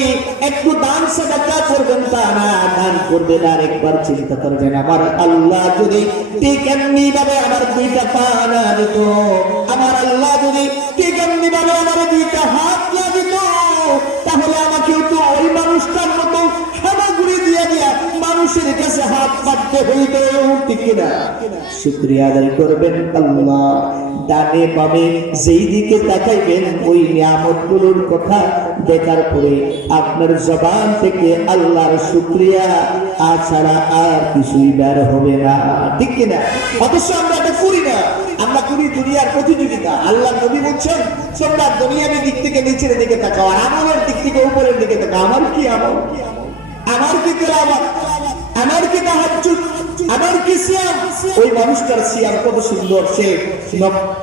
একটু দান সাদাকা করবেন তা না, দান করবেন আর একবার চিন্তা করবেন, আমার আল্লাহ যদি ঠিক এমনি ভাবে আমার 2টা পা না দিত, আমার আল্লাহ যদি ঠিক এমনি ভাবে আমার 2টা হাত না দিত, তাহলে আমাকেও তো ওই মানুষটার মতো হামাগুড়ি দিয়া দিয়া মানুষের কাছে হাত পাততে হইত, ঠিক কিনা? শুকরিয়া আদায় করবেন। আল্লাহ ডানে বামে যেই দিকে তাকাইবেন ওই নিয়ামতগুলোর কথা দেখার পরে আপনার জবান থেকে আল্লাহর শুকরিয়া ছাড়া আর কিছুই বের হবে না, ঠিক কিনা? অবশ্য আমরা এটা করি না, আমরা করি দুনিয়ার প্রতিযোগিতা। আল্লাহ নবী বলছেন, তোমরা দুনিয়ার দিক থেকে নিচের দিকে তাকাও, আমলের দিক থেকে উপরের দিকে তাকাও। আমার কি আমল, আমার কি তেলাওয়াত, আমার কি তাহাজ্জুদ, আমার কি সিয়াম। ওই মানুষটার সিয়াম কত সুন্দর, সে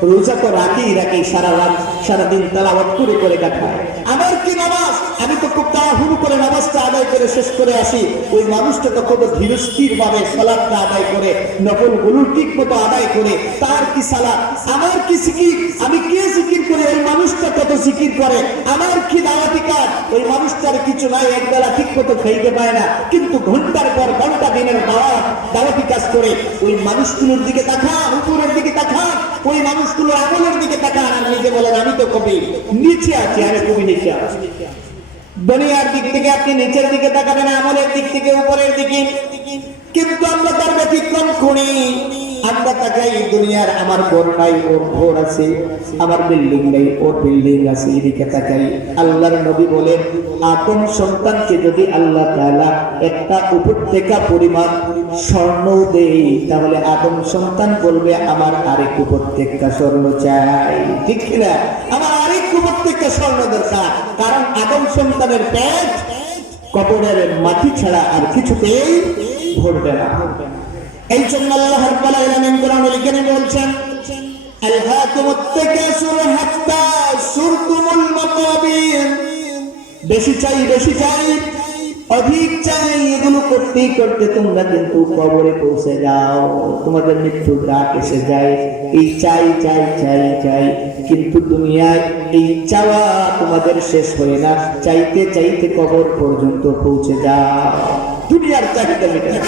রোজা তো রাখেই রাখে, সারা রাত সারা দিন তেলাওয়াত করে করে কাটায়। আমার কি নামাজ, আমি তো খুব তাড়াহুড়ো করে নামাজটা আদায় করে শেষ করে আসি। ওই মানুষটা তো কত ধীরস্থির ভাবে সালাতটা আদায় করে, নফলগুলো ঠিক মতো আদায় করে। তার কি সালাত, আমার কি জিকির, আমি কে জিকির করে, ওই মানুষটা কত জিকির করে। আমার কি দাওয়াতি কাজ, ওই মানুষটার কিছু নাই, একবেলা ঠিক মতো খাইতে পায় না, কিন্তু ঘন্টার পর ঘন্টা দিনের দাওয়াতি কাজ করে। ওই মানুষগুলোর দিকে তাকান, উপরের দিকে তাকান, ওই মানুষগুলো আমলের দিকে তাকান, আর নিজে বলেন আমি তো কবি নিচে আছি, আমি কবি নিচে আছি। দুনিয়ার দিক থেকে আপনি নিচের দিকে তাকাবেন, আমলের দিক থেকে উপরের দিকে। কিন্তু আমরা তার ব্যতিক্রম করি, আমরা তাকাই দুনিয়ার আমার ঘর নাই, ওর ঘর আছে, আমার বিল্ডিং নেই, ওর বিল্ডিং আছে, এদিকে তাকাই। আল্লাহর নবী বলেন, আদম সন্তানকে যদি আল্লাহ তাআলা একটা উপত্যকা পরিমাণ স্বর্ণ দেয়, তাহলে আদম সন্তান বলবে আমার আরেক উপত্যকা স্বর্ণ চাই, ঠিক কিনা? আমার আরেক উপত্যকা স্বর্ণ দরকার। কারণ আদম সন্তানের পেট কবরের মাটি ছাড়া আর কিছুতেই ভরবে না। এই জন্য আল্লাহ রাব্বুল আলামিন কোরআনুল কারীমে বলছেন, আলহাকুমুত তাকাসুর হাত্তা সুরতুমুল মাকাবির। বেশি চাই, বেশি চাই, অধিক চাই, এগুলো করতে করতে তোমরা কিন্তু কবরে পৌঁছে যাও, তোমাদের মৃত্যুর ডাক এসে যায়। এই চাই চাই চাই চাই, কিন্তু দুনিয়ায় এই চাওয়া তোমাদের শেষ হয় না, চাইতে চাইতে কবর পর্যন্ত পৌঁছে যাও। দুনিয়ার চাহিদা মেটায়।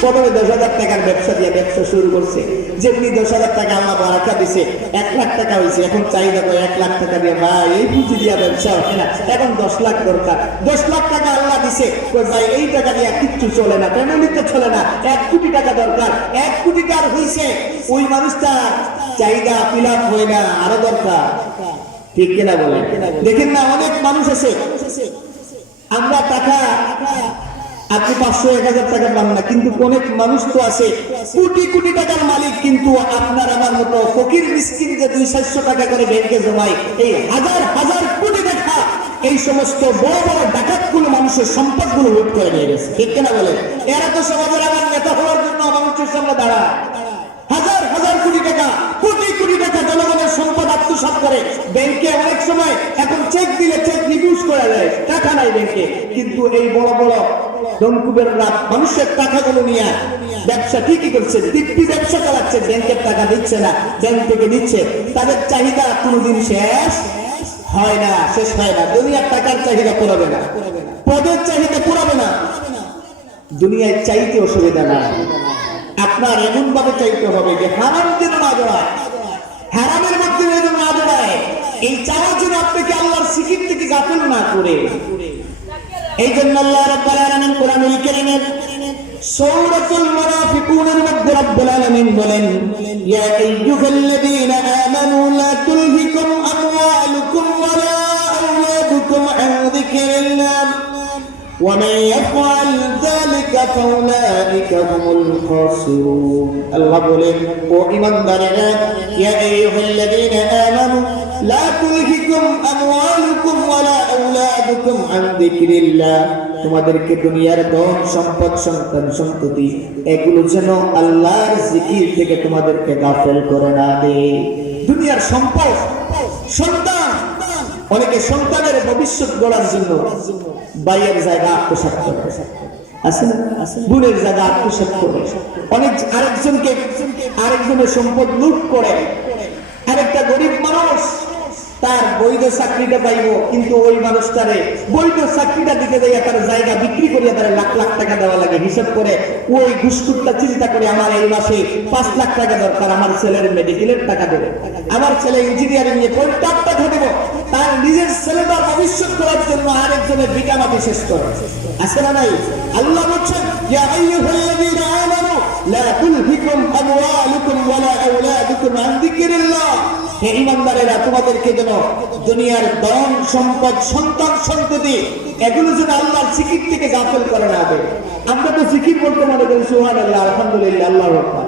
প্রথমে 10,000 টাকার ব্যবসা দিয়ে ব্যবসা শুরু করছে, যেমনি 10,000 টাকা আল্লাহ বারাকা দিছে, 1 লাখ টাকা হয়েছে, এখন চাহিদা তো 1 লাখ টাকা দিয়ে, ভাই এই পুঁজি দিয়া ব্যবসা হয় না, এখন 10 লাখ দরকার। 10 লাখ টাকা আল্লাহ দিছে, ভাই এই টাকা দিয়ে কিচ্ছু চলে না, ফ্যামিলিতে চলে না, 1 কোটি টাকা দরকার। 1 কোটি টাকা হয়েছে, ওই মানুষটা চাহিদা ফিল আপ হয় না, আরো দরকার, ঠিক কিনা বলেন? দেখেন না, অনেক মানুষ আছে, আমরা টাকা আপনি 500-1000 টাকা পান না, কিন্তু অনেক মানুষ তো আছে কোটি কোটি টাকার মালিক, কিন্তু আপনার আমার মতো ফকির মিসকিন যে 200-400 টাকা করে ব্যাংকে জমায়, এই হাজার হাজার কোটি টাকা এই সমস্ত বড় বড় ডাকাতগুলো মানুষের সম্পদগুলো লুট করে নিয়ে গেছে, ঠিক কিনা বলে? এরা তো সমাজের আমার নেতা হওয়ার জন্য মানুষের সামনে দাঁড়ায়, হাজার হাজার কোটি টাকা, কোটি কোটি টাকা জনগণের সম্পদ আত্মসাৎ করে। ব্যাংকে অনেক সময় এখন চেক দিলে চেক রিডিউস করে দেয়, টাকা নাই ব্যাংকে, কিন্তু এই বড় বড় ডনকুবেররা মানুষের টাকাগুলো নিয়ে ব্যবসা ঠিকই করছে, দিব্যি ব্যবসা চালাচ্ছে, ব্যাংকের টাকা দিচ্ছে না, ব্যাংক থেকে দিচ্ছে। তাদের চাহিদা কোনোদিন শেষ হয় না, শেষ হয় না। দুনিয়ার টাকার চাহিদা পুরাবে না, পদের চাহিদা পুরাবে না। দুনিয়ায় চাইতে অসুবিধা না, আপনার এমন ভাবে চাইতে হবে যে হারাম যেন না জড়ায়, হারামের মধ্যে যেন না জড়ায়। এই চাওয়ার জন্য আপনাকে আল্লাহর জিকির থেকে গাফিল না করে। এই জন্য আল্লাহ রাব্বুল আলামিন কোরআনুল কারীমের সূরাতুল মুনাফিকুনের মধ্যে রাব্বুল আলামিন বলেন, ইয়া আইয়ুহাল্লাযীনা আমানু লা তুলহিকুম আমওয়ালুকুম ওয়ালা আওলাদুকুম আন যিকরিল্লাহ ওয়া মান ইয়াফআল যালিকা ফাউলাইকা হুমুল খাসিরুন। আল্লাহ বলেন, ও ঈমানদারেরা, ইয়া আইয়ুহাল্লাযীনা আমানু লা তুলহিকুম আমওয়ালুকুম ওয়ালা আওলাদুকুম আন যিকরিল্লাহ। তোমাদেরকে দুনিয়ার ধন সম্পদ সন্তান সন্ততি এগুলো যেন আল্লাহর জিকির থেকে তোমাদেরকে গাফেল করে না দেয়। দুনিয়ার সম্পদ, সন্তান, অনেকে সন্তানের ভবিষ্যৎ গড়ার জন্য বাইয়ের জায়গা আত্মসাৎ করে, আছে না? গুণের জায়গা আত্মসাৎ করে, অনেক আরেকজনের সম্পদ লুট করে। আরেকটা গরিব মানুষ তার বৈধ চাকরিটা পাইব, কিন্তু ওই মানুষটারে বৈধ চাকরিটা দিতে দেয়, তার জায়গা বিক্রি করিয়া তারা লাখ লাখ টাকা দেওয়া লাগে। হিসাব করে ওই ঘুষখোরটা চিন্তা করে, আমার এই মাসে 5 লাখ টাকা দরকার, আমার ছেলের মেডিকেলের টাকা দেবে, আমার ছেলে ইঞ্জিনিয়ারিং নিয়ে কোন টাকা দেবো, তার নিজের ছেলেটার ভবিষ্যৎ করার জন্য আরেকজনের ভিটামাটি শেষ করে, আছে না নাই? আল্লাহ বলছেন ইয়া আইয়ুহাল্লাযীনা আমানু লা তুলহিকুম আমওয়ালুকুম ওয়ালা আওলাদুকুম আন যিকরিল্লাহ। হে ঈমানদারেরা, তোমাদেরকে যেন দুনিয়ার ধন সম্পদ সন্তান সন্ততি এগুলো যেন আল্লাহর জিকির থেকে গাফিল করে না দেয়। আমরা তো জিকির বলতে মনে করি সুবহানাল্লাহ, আলহামদুলিল্লাহ, আল্লাহু আকবার,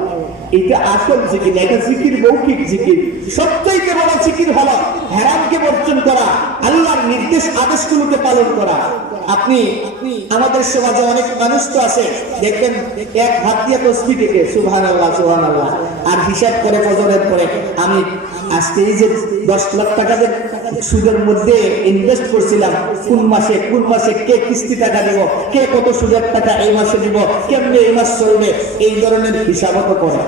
এটা আসল জিকির, এটা জিকির মৌখিক জিকির। সবচেয়ে বড় জিকির হলো হারামকে বর্জন করা, আল্লাহর নির্দেশ আদেশগুলোকে পালন করা। আপনি আমাদের সমাজে অনেক মানুষ তো আছে, দেখবেন এক হাত দিয়ে তসবিহ টেকে সুবহানাল্লাহ সুবহানাল্লাহ, আর হিসাব করে ফজরের পরে আমি আজকে এই যে 10 লাখ টাকা সুদের মধ্যে ইনভেস্ট করছিলাম, কোন মাসে কে কিস্তি টাকা দেব, কে কত সুদের টাকা এই মাসে দিব, কেমনে এই মাস চলবে, এই ধরনের হিসাবও তো করে,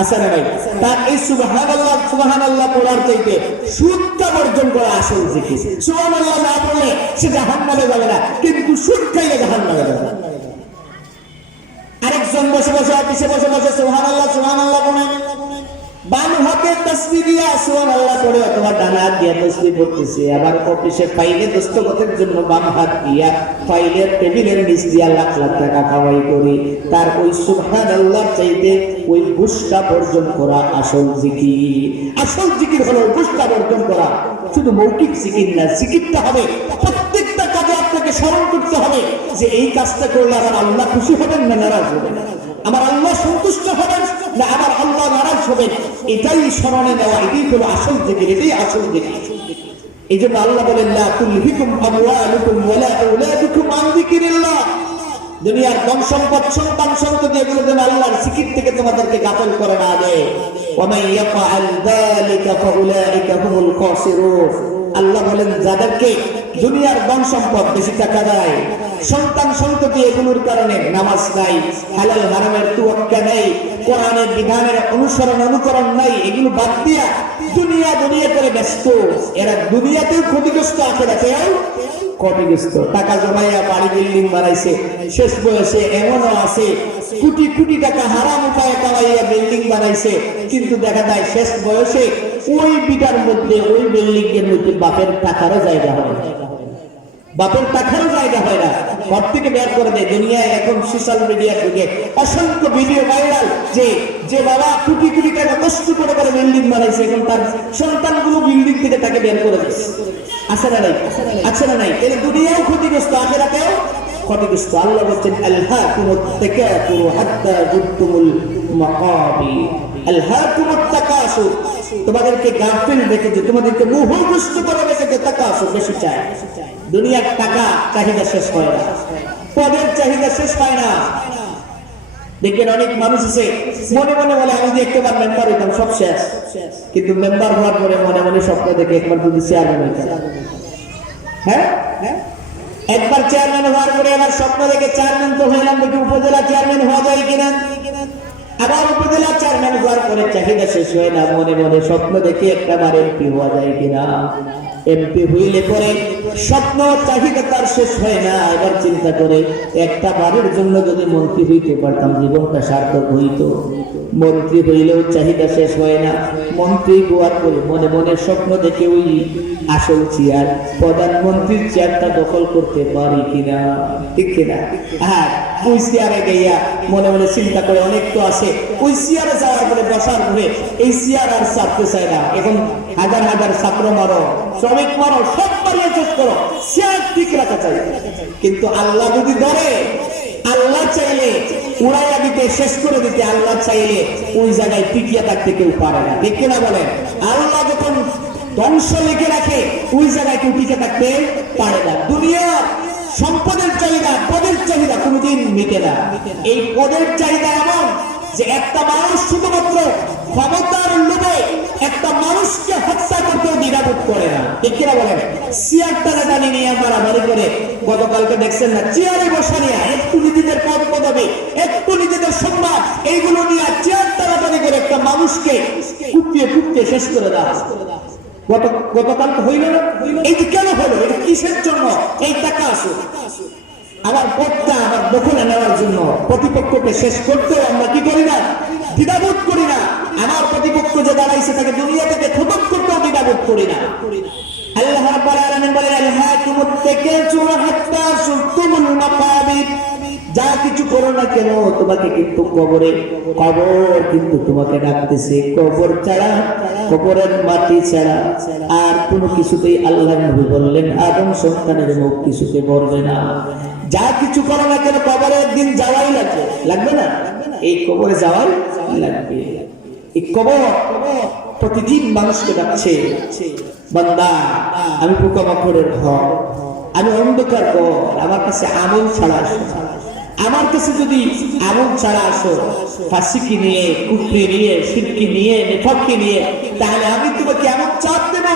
আছে না ভাই? তার এই সুবহানাল্লাহ সুবহানাল্লাহ পড়ার চাইতে সুদটা বর্জন করা আসল জিকির। সুবহানাল্লাহ না পড়লে সে জাহান্নামে যাবে না, কিন্তু সুদ খাইলে জাহান্নামে যাবে। আরেকজন বসে বসে অফিসে বসে বসে সুবহানাল্লাহ সুবহানাল্লাহ পড়ে, বাম হাতে তাসবিহ দিয়া সুবহানাল্লাহ পড়ে অথবা ডান হাত দিয়া তাসবিহ পড়তেছে, আবার অফিসে ফাইলে দস্তখতের জন্য বাম হাত দিয়া ফাইলের টেবিলের নিচ দিয়া লাখ লাখ টাকা কামাই করে, তার ওই সুবহানাল্লাহ চাইতে ওই ঘুষটা বর্জন করা আসল জিকির। আসল জিকির হলো ঘুষটা বর্জন করা, শুধু মৌখিক জিকির না, জিকিরটা হবে প্রত্যেকটা কাজে আপনাকে স্মরণ করতে হবে যে এই কাজটা করলে আমার আল্লাহ খুশি হবেন না নারাজ হবেন, আমার আল্লাহ সন্তুষ্ট হবেন না আমার আল্লাহ নারাজ হবেন, এটাই স্মরণে নেওয়া, এটাই হলো আসল জিকির, এটাই আসল জিকির। এই জন্য আল্লাহ বলেন লা তুলহিকুম আমওয়ালুকুম ওয়ালা আওলাদুকুম আন যিকরিল্লাহ। দুনিয়ার ধন সম্পদ সন্তান সন্ততি এগুলো যেন আল্লাহর জিকির থেকে তোমাদেরকে গাফিল করে না দেয়। ওয়া মান ইয়াফআল যালিকা ফাউলাইকা হুমুল খাসিরুন। আল্লাহ বলেন যাদেরকে দুনিয়ার ধন সম্পদ বেশি টাকা দেয়, সন্তান সন্ততি এগুলোর কারণে নামাজ নাই, হালাল হারামের তুয়াক্কা নাই, কোরআনের বিধানের অনুকরণ নাই, এগুলো বাদ দিয়া দুনিয়া করে ব্যস্ত, এরা দুনিয়াতেও ক্ষতিগ্রস্ত, আখিরাতেও ক্ষতিগ্রস্ত। টাকা জমাইয়া বাড়ি বিল্ডিং বানাইছে, শেষ বয়সে এমনও আছে কোটি কোটি টাকা হারাম উপায়ে কামাইয়া বিল্ডিং বানাইছে, কিন্তু দেখা যায় শেষ বয়সে ওই বিটার মধ্যে ওই বিল্ডিং এর মধ্যে বাপের টাকারও জায়গা হয়, বাপের টাকারও জায়গা হয় না, ঘর থেকে বের করে দেয়। দুনিয়ায় এখন সোশ্যাল মিডিয়া থেকে অসংখ্য ভিডিও ভাইরাল যে বাবা কোটি কোটি টাকা কষ্ট করে বিল্ডিং বানাইছে, এখন তার সন্তানগুলো বিল্ডিং থেকে তাকে বের করে দিচ্ছে। আছে না নাই? আছে না নাই? এর দুনিয়াও ক্ষতিগ্রস্ত, আখিরাতেও ক্ষতিগ্রস্ত। আল্লাহ বলছেন আলহাকুমুত তাকাসুর হাত্তা যুরতুমুল মাকাবির। আলহাকুমুত তাকাসুর, তোমাদেরকে গাফিল রেখেছে, তোমাদেরকে মোহগ্রস্ত করে রেখেছে, তাকাসুর বেশি চায়। দুনিয়ার টাকা চাহিদা শেষ হয় না, পদের চাহিদা শেষ হয় না। দেখবেন অনেক মানুষ আছে মনে মনে বলে আমি যদি একবার মেম্বার হইতাম সব শেষ, কিন্তু মেম্বার হওয়ার পরে মনে মনে স্বপ্ন দেখে একবার যদি চেয়ারম্যান হইতাম। হ্যাঁ, একবার চেয়ারম্যান হওয়ার পরে আবার স্বপ্ন দেখে চেয়ারম্যান তো হইলাম, দেখি উপজেলা চেয়ারম্যান হওয়া যায় কিনা, আবার উপজেলা চেয়ারম্যান হওয়ার পরে চাহিদা শেষ হয় না, মনে মনে স্বপ্ন দেখে একবার এমপি হওয়া যায় কিনা। এমপি হইলে পরে স্বপ্ন চাহিদা তার শেষ হয় না, এবার চিন্তা করে একটা বারের জন্য যদি মন্ত্রী হইতে পারতাম জীবনটা সার্থক হইত। মন্ত্রী হইলেও চাহিদা শেষ হয় না, মন্ত্রী হওয়ার পরে মনে মনে স্বপ্ন দেখে ওই আসল চেয়ার, প্রধানমন্ত্রীর চেয়ারটা দখল করতে পারি কিনা, ঠিক কিনা। হ্যাঁ, ওই চেয়ারে গিয়া মনে মনে চিন্তা করে, অনেক তো আছে ওই চেয়ারে যাওয়ার পরে বসার পরে এই চেয়ার আর ছাড়তে চায় না, এখন হাজার হাজার ছাত্র মারো, শ্রমিক মারো, সব মারিয়ে চেক করো, চেয়ার ঠিক রাখা চাই। কিন্তু আল্লাহ যদি ধরে, আল্লাহ চাইলে উড়াইয়া দিতে, শেষ করে দিতে, আল্লাহ চাইলে ওই জায়গায় টিকিয়ে থাকতে কেউ পারে না, ঠিক কিনা বলেন? আল্লাহ যখন ধ্বংস লিখে রাখে ওই জায়গায় কেউ টিকে থাকতে পারে না। দুনিয়ার সম্পদের চাহিদা, পদের চাহিদা কোনোদিন মিটে না। এই পদের চাহিদা এমন যে একটা মানুষ শুধুমাত্র ক্ষমতার লোভে একটা মানুষকে হত্যা করতেও দ্বিধাবোধ করে না, ঠিক কিনা বলেন? চেয়ার টানাটানি নিয়ে মারামারি করে, গতকালকে দেখছেন না, চেয়ারে বসা নিয়ে একটু নিজেদের পদ পদবি, একটু নিজেদের সম্মান, এইগুলো নিয়ে চেয়ার টানাটানি করে একটা মানুষকে কুপিয়ে শেষ করে দেওয়া। গতকাল হইল না? এই যে কেন হলো, এটা কিসের জন্য? এই টাকা আসুক আমার পদটা আমার দখলে নেওয়ার জন্য। প্রতিপক্ষকে শেষ করতেও আমরা কি করি না? দ্বিধাবোধ করি না। আমার প্রতিপক্ষ যে দাঁড়াইছে তাকে দুনিয়া থেকে খতম করতেও দ্বিধাবোধ করি না। আল্লাহ রাব্বুল আলামিন বলেন হাত্তা শুরতুমুল মাকাবির, যা কিছু করো না কেন তোমাকে কিন্তু কবর কিন্তু তোমাকে ডাকতেছে। কবর ছাড়া, কবরের মাটি ছাড়া আর কোনো কিছুতেই আল্লাহর নবী বললেন আদম সন্তানের মুখ কিছুতে ভরবে না। যা কিছু করো না কেন কবরে একদিন যাওয়াই লাগবে না? এই কবরে যাওয়াই লাগবে। এই কবর প্রতিদিন মানুষকে ডাকছে, বান্দা আমি পোকামাকড়ের ঘর, আমি অন্ধকার ঘর, আমার কাছে আমল ছাড়া আসো। আমার কাছে যদি আমল ছাড়া আসো, ফাসিকি নিয়ে, কুফরি নিয়ে, শিরকি নিয়ে, নেফাকি নিয়ে, তাহলে আমি তোমাকে এমন চাপ দেব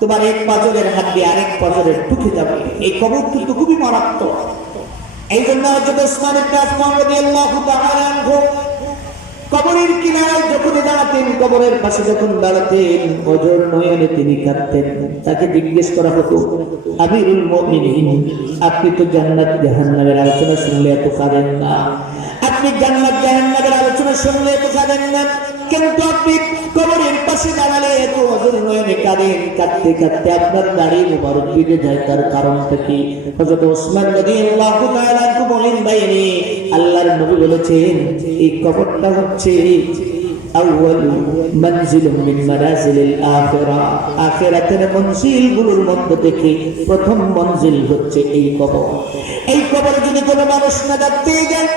তোমার এক পাঁজরের হাত দিয়ে আরেক পাঁজরের ঢুকে যাবে। এই কবর কিন্তু খুবই মারাত্মক। এই জন্য হযরত ওসমান ইবনে আফফান রাদিয়াল্লাহু তাআলা আনহু কবরের কিনারায় যখন দাঁড়াতেন, কবরের পাশে যখন দাঁড়াতেন, ওজর নয়নে তিনি কাঁদতেন। তাকে জিজ্ঞেস করা হতো, আমিরুল মুমিনিন, আপনি তো জান্নাত জাহান্নামের আলোচনা শুনলে এত কাঁদেন না, আপনি জান্নাত জাহান্নামের আলোচনা শুনলে এত কাঁদেন না, কিন্তু আপনি কবরের পাশে দাঁড়ালে এত ওজর নয়নে কাঁদেন। কাঁদতে কাঁদতে আপনার দাড়ি মোবারক ভিজে যায়, তার কারণটা কি? হযরত ওসমান রাদিয়াল্লাহু তাআলা বলেন, বাইরে আল্লাহর নবী বলেছেন এই কবরটা হচ্ছে আউয়ালু মানজিলুম মিন মানাজিলিল আখিরা, আখিরাতের মঞ্জিলগুলোর মধ্যে থেকে প্রথম মঞ্জিল হচ্ছে এই কবর। এই কবরে যদি কোনো মানুষ নাজাত পেয়ে যায়,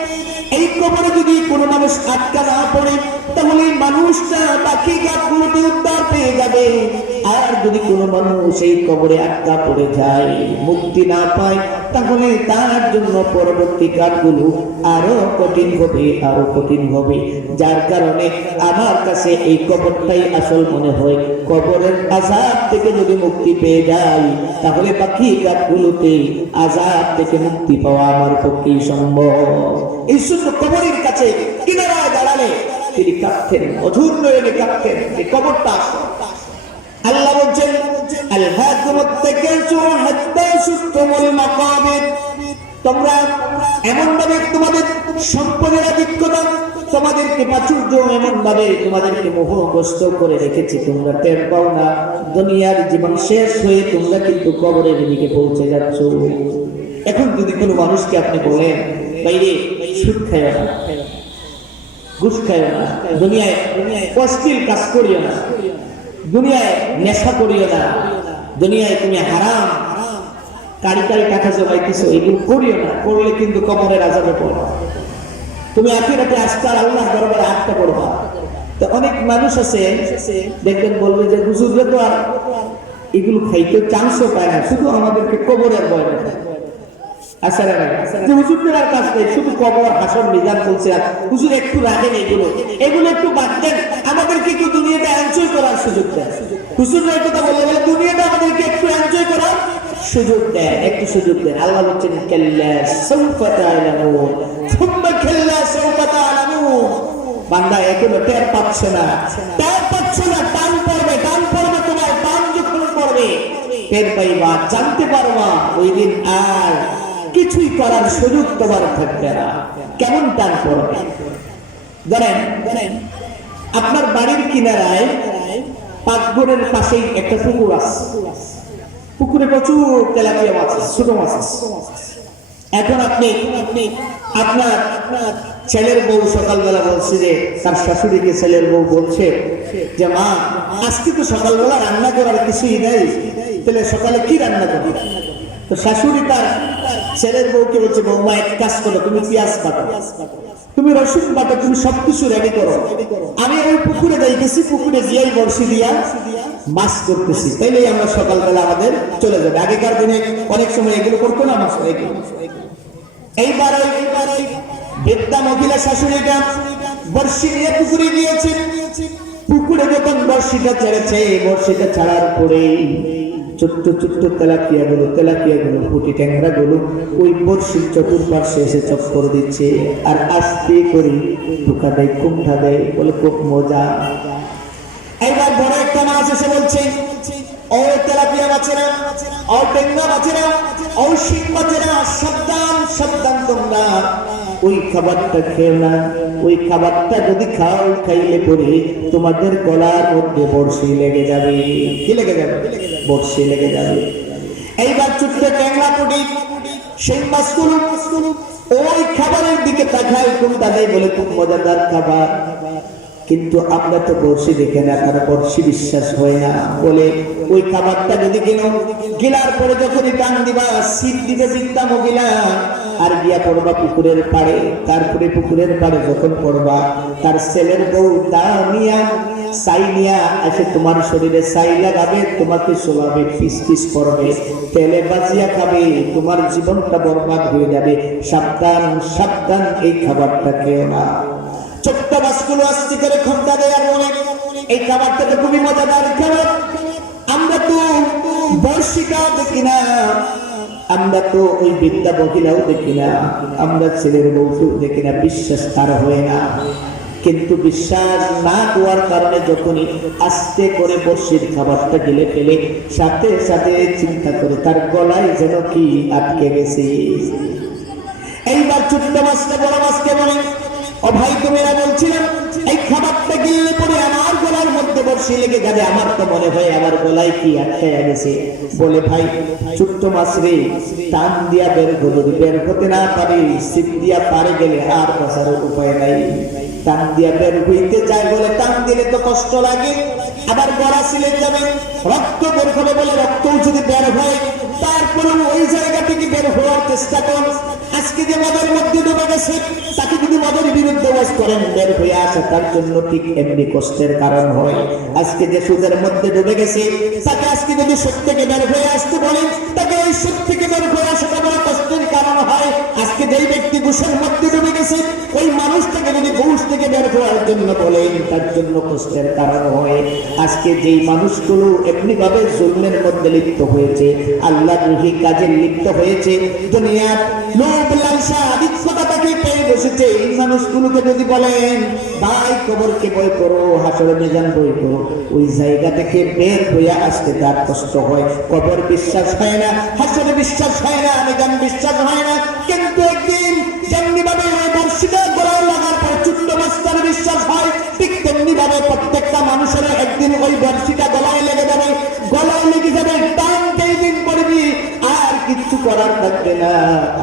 এই কবরে যদি কোনো মানুষ আটকা না পড়ে, তাহলে মানুষটা বাকি গাছগুলোতে উদ্ধার পেয়ে যাবে। আর যদি কোনো মানুষ এই কবরে আটকা পড়ে যায়, মুক্তি না পায়, তাহলে তার জন্য পরবর্তী কাজগুলো আরো কঠিন হবে, আরো কঠিন হবে। যার কারণে আমার কাছে এই কবরটাই আসল মনে হয়। কবরের আযাব থেকে যদি মুক্তি পেয়ে যাই, তাহলে বাকি কাজগুলোতে আযাব থেকে মুক্তি পাওয়া আমার পক্ষেই সম্ভব। এই জন্য কবরের কাছে কিনারায় দাঁড়ালে তিনি কাঁদতেন, অঝোর নয়নে কাঁদতেন। এই কবরটা আল্লাহ বলছেন, আলহাকুমুত তাকাসুর হাত্তা শুরতুমুল মাকাবির, তোমরা এমন ভাবে তোমাদের সম্পদের আধিক্যতা, তোমাদেরকে প্রাচুর্য এমন ভাবে তোমাদেরকে মোহগ্রস্ত করে রেখেছে, তোমরা টের পাও না। দুনিয়ার জীবন শেষ হয়ে তোমরা কিন্তু কবরের দিকে পৌঁছে যাচ্ছ। এখন যদি কোনো মানুষকে আপনি বলেন, বাইরে সুদ খাইও না, ঘুষ খাইও না, দুনিয়ায় অশ্লীল কাজ করিও না, দুনিয়ায় নেশা করিও না, দুনিয়ায় তুমি হারাম কারি কারি টাকা জমাইতেছো, এগুলো করিও না, করলে কিন্তু কবরের আযাবে পড়বা। তুমি আখিরাতে আসতে আল্লাহর দরবারে আটকা পড়বা। তো অনেক মানুষ আছে দেখবেন, বলবে যে হুজুররা তো আর এগুলো খাইতে চান্সও পায় না, শুধু আমাদেরকে কবরের ভয় দেখায়। আসলে যে হুজুরদের আর কাজ নেই, শুধু কবর, হাসর, মিজান চলছে, আর হুজুর একটু রাখেন এগুলো একটু বাদ দেন, আমাদেরকে একটু দুনিয়াটা এনজয় করার সুযোগ দেন। হুজুররা এই কথা বলে বলে দুনিয়াটা আমাদেরকে একটু এনজয় করার সুযোগ দেন, একটু সুযোগ দেন। আল্লাহ বলছেন, কাল্লা সাউফা তা'লামুন সুম্মা কাল্লা সাউফা তা'লামুন, বান্দা এখনো টের পাচ্ছে না, টান পড়বে তোমার, টান যখন পড়বে টের পাইবা, জানতে পারবা, ওই দিন আর কিছুই করার সুযোগ তোমার থাকবে না। কেমন টান পড়বে? জানেন, আপনার বাড়ির কিনারায় পাকঘরের পাশেই একটা পুকুর আছে, পুকুরে প্রচুর তেলাপিয়া মাছ আছে, ছোট মাছ আছে। এখন আপনি আপনার ছেলের বউ সকালবেলা বলছে যে, তার শাশুড়িকে ছেলের বউ বলছে যে, মা আজকে তো সকালবেলা রান্না করার কিছুই নাই, তাহলে সকালে কি রান্না করবে? তো শাশুড়ি তার ছেলের বউকে বলছে, বৌমা এক কাজ করো, তুমি পেঁয়াজ কাটো, তুমি রসুন বাটো, তুমি সবকিছু রেডি করো, আমি ওই পুকুরে যাইতেছি, পুকুরে গিয়েই বড়শি দিয়া মাছ করতেছি, তাইলেই আমরা সকালবেলা আমাদের চলে যাবে। আগেকার দিনে অনেক সময় এগুলো করতো না মাছ। এইবার বৃদ্ধা মহিলা শাশুড়িটা বড়শি নিয়ে পুকুরে গিয়েছে। পুকুরে যখন বড়শিটা ছেড়েছে, বড়শিটা ছাড়ার পরে ছোট্ট ছোট্ট তেলাপিয়া গুলো পুঁটি ট্যাংরা গুলো ওই বড়শির চতুর্পার্শ্বে এসে চক্কর দিচ্ছে, আর আস্তে করে ঢুকা দেয়, কুমঠা দেয়, বলে খুব মজা। এইবার বড় একটা মাছ এসে বলছে, ও তেলাপিয়া মাছেরা, ও ট্যাংরা মাছেরা, ও শিং মাছেরা, সাবধান তোমরা ওই খাবারটা খেও না। ওই খাবারটা যদি খাও, খাইলে পরে তোমাদের গলার মধ্যে বড়শি লেগে যাবে। কি লেগে যাবে? বড়শি লেগে যাবে। এইবার ছোট্ট ট্যাংরা পুটি সেই মাছগুলো ওই খাবারের দিকে তাকায়, কোনটা দেয় বলে খুব মজাদার খাবার, কিন্তু আমরা তো বর্ষি দেখে না, তার বর্ষি বিশ্বাস হয় না বলে ওই খাবারটা যদি গিলার পরে যখনই টান দিবা শীত দিবে বিদ্যা মহিলা আর গিয়া পড়বা পুকুরের পাড়ে, তারপরে পুকুরের পাড়ে যখন পড়বা তার ছেলের বউ তা নিয়া সাই নিয়া এসে তোমার শরীরে সাই লাগাবে, তোমাকে শোভাবে, ফিস ফিস করবে, তেলে বাজিয়া খাবে, তোমার জীবনটা বরবাদ হয়ে যাবে। সাবধান সাবধান, এই খাবারটা খেও না। ছোট্ট মাছগুলো আস্তে করে খোঁটা দেওয়ার মনে এই খাবারটা তো খুবই মজাদার খাবার। আমরা তো বর্ষিকাও দেখি না, আমরা তো ওই বিদ্যা মহিলাও দেখি না, আমরা ছেলের বউকেও দেখি না, বিশ্বাস তার হয় না। কিন্তু বিশ্বাস না হওয়ার কারণে যখনই আস্তে করে বর্ষির খাবারটা গিলে ফেলে সাথে সাথে চিন্তা করে তার গলায় যেন কি আটকে গেছে। এইবার ছোট্ট মাছটা বড় মাছকে বলে, ও ভাই তুমিরা বলছিলাম এই খাবারটা গিললে পরে আমার গলার মধ্যে বর্ষি লেগে যাবে, আমার তো মনে হয় আমার গলায় কি আটকে গেছে। বলে ভাই ছোট্ট মাছ রে, টান দিয়া বের হলো, বের হতে না পারি সিপ দিয়া পারে গেলে আর বাঁচার উপায় নাই। টান দিয়া বের হইতে চায় বলে টান দিলে তো কষ্ট লাগে, আবার গলা সিলে যাবে, রক্ত বের হবে বলে রক্তও যদি বের হয় তারপরে ওই জায়গা থেকে বের হওয়ার চেষ্টা কর। আজকে যে মদের মধ্যে ডুবে গেছে তাকে যদি মদের বিরুদ্ধে ওয়াজ করেন বের হয়ে আসা তার জন্য ঠিক এমনি কষ্টের কারণ হয়। আজকে যে সুদের মধ্যে ডুবে গেছে তাকে আজকে যদি সুদ থেকে বের হয়ে আসতে বলেন তাকে ওই সুদ থেকে বের হয়ে আসাটা বড় কষ্টের কারণ হয়। আজকে যেই ব্যক্তি ঘুষের মধ্যে ডুবে গেছে ওই মানুষটাকে যদি ঘুষ থেকে বের হওয়ার জন্য বলেন তার জন্য কষ্টের কারণ হয়। আজকে যেই মানুষগুলো এমনি ভাবে জুলমের মধ্যে লিপ্ত হয়েছে, আল্লাহদ্রোহী কাজে লিপ্ত হয়েছে, দুনিয়ার লোভ লালসা বিচ্ছতাটাকে পেয়ে বসেছে, এই মানুষগুলোকে যদি বলেন ভাই কবরকে বই করো, হাসরের মিজান বই করো, ওই জায়গা থেকে বের হয়ে আসতে তার কষ্ট হয়। কবর বিশ্বাস হয় না, হাসরে বিশ্বাস হয় না, মিজান বিশ্বাস হয় না, কিন্তু একদিন যেমনি ভাবে ওই বর্ষিটা গলায় লাগার পর ছোট্ট মাস্টার বিশ্বাস হয়, ঠিক তেমনি ভাবে প্রত্যেকটা মানুষের একদিন ওই বর্ষিটা গলায় লেগে যাবে, গলায় লেগে যাবে, টান যেদিন পড়বি আর কিচ্ছু করার থাকবে না।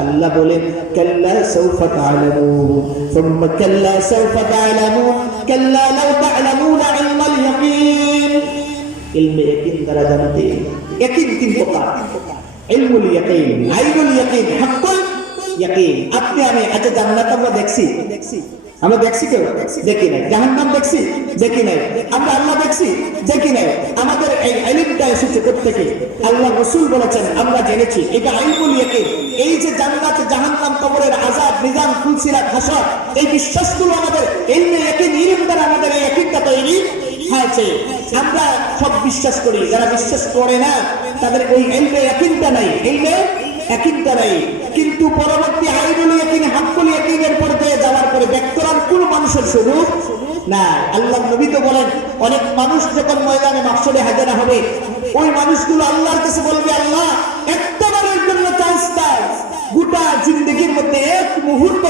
আল্লাহ বলেন কাল্লা সাউফা তা'লামুন সুম্মা কাল্লা সাউফা তা'লামুন কাল্লা লাউ তা'লামুনা ইলমাল ইয়াকিন। ইলমে ইয়াকিন দ্বারা জানতে, ইয়াকিন তিন প্রকার, ইলমুল ইয়াকিন, আইনুল ইয়াকিন, হাক্কুল ইয়াকিন। আপনি আমি আচ্ছা জান্নাত আমরা দেখছি, আমরা দেখছি কেউ দেখি নাই, জাহান্নাম দেখছি দেখি নাই, আমরা আল্লাহ দেখছি দেখি নাই। আমাদের এই ইলমটা এসেছে প্রত্যেকে, আল্লাহ রাসূল বলেছেন আমরা জেনেছি, এটা ইলমুল ইয়াকিন। এই যে জান্নাত জাহান্নাম কবরের আযাব নিজাম ফুলসিরাত হাসর, এই বিশ্বাসগুলো আমাদের ইলমে ইয়াকিন, ইলম দ্বারা আমাদের এই ইয়াকিনটা তৈরি হয়েছে। আমরা সব বিশ্বাস করি, যারা বিশ্বাস করে না তাদের ওই ইলমে ইয়াকিনটা নাই, ইলমে ইয়াকিনটা নাই। কিন্তু পরবর্তী আইনুল ইয়াকিন, হাক্কুল ইয়াকিনের পর্যায়ে যাওয়ার পরে ব্যক্তরার কোন মানুষের সুযোগ না। আল্লাহ নবী তো বলেন অনেক মানুষ যখন ময়দানে মাহশরে হাজির হবে ওই মানুষগুলো আল্লাহর কাছে বলবে আল্লাহ একটাবারের জন্য চান্স দাও, গোটা জিন্দেগির মধ্যে এক মুহূর্ত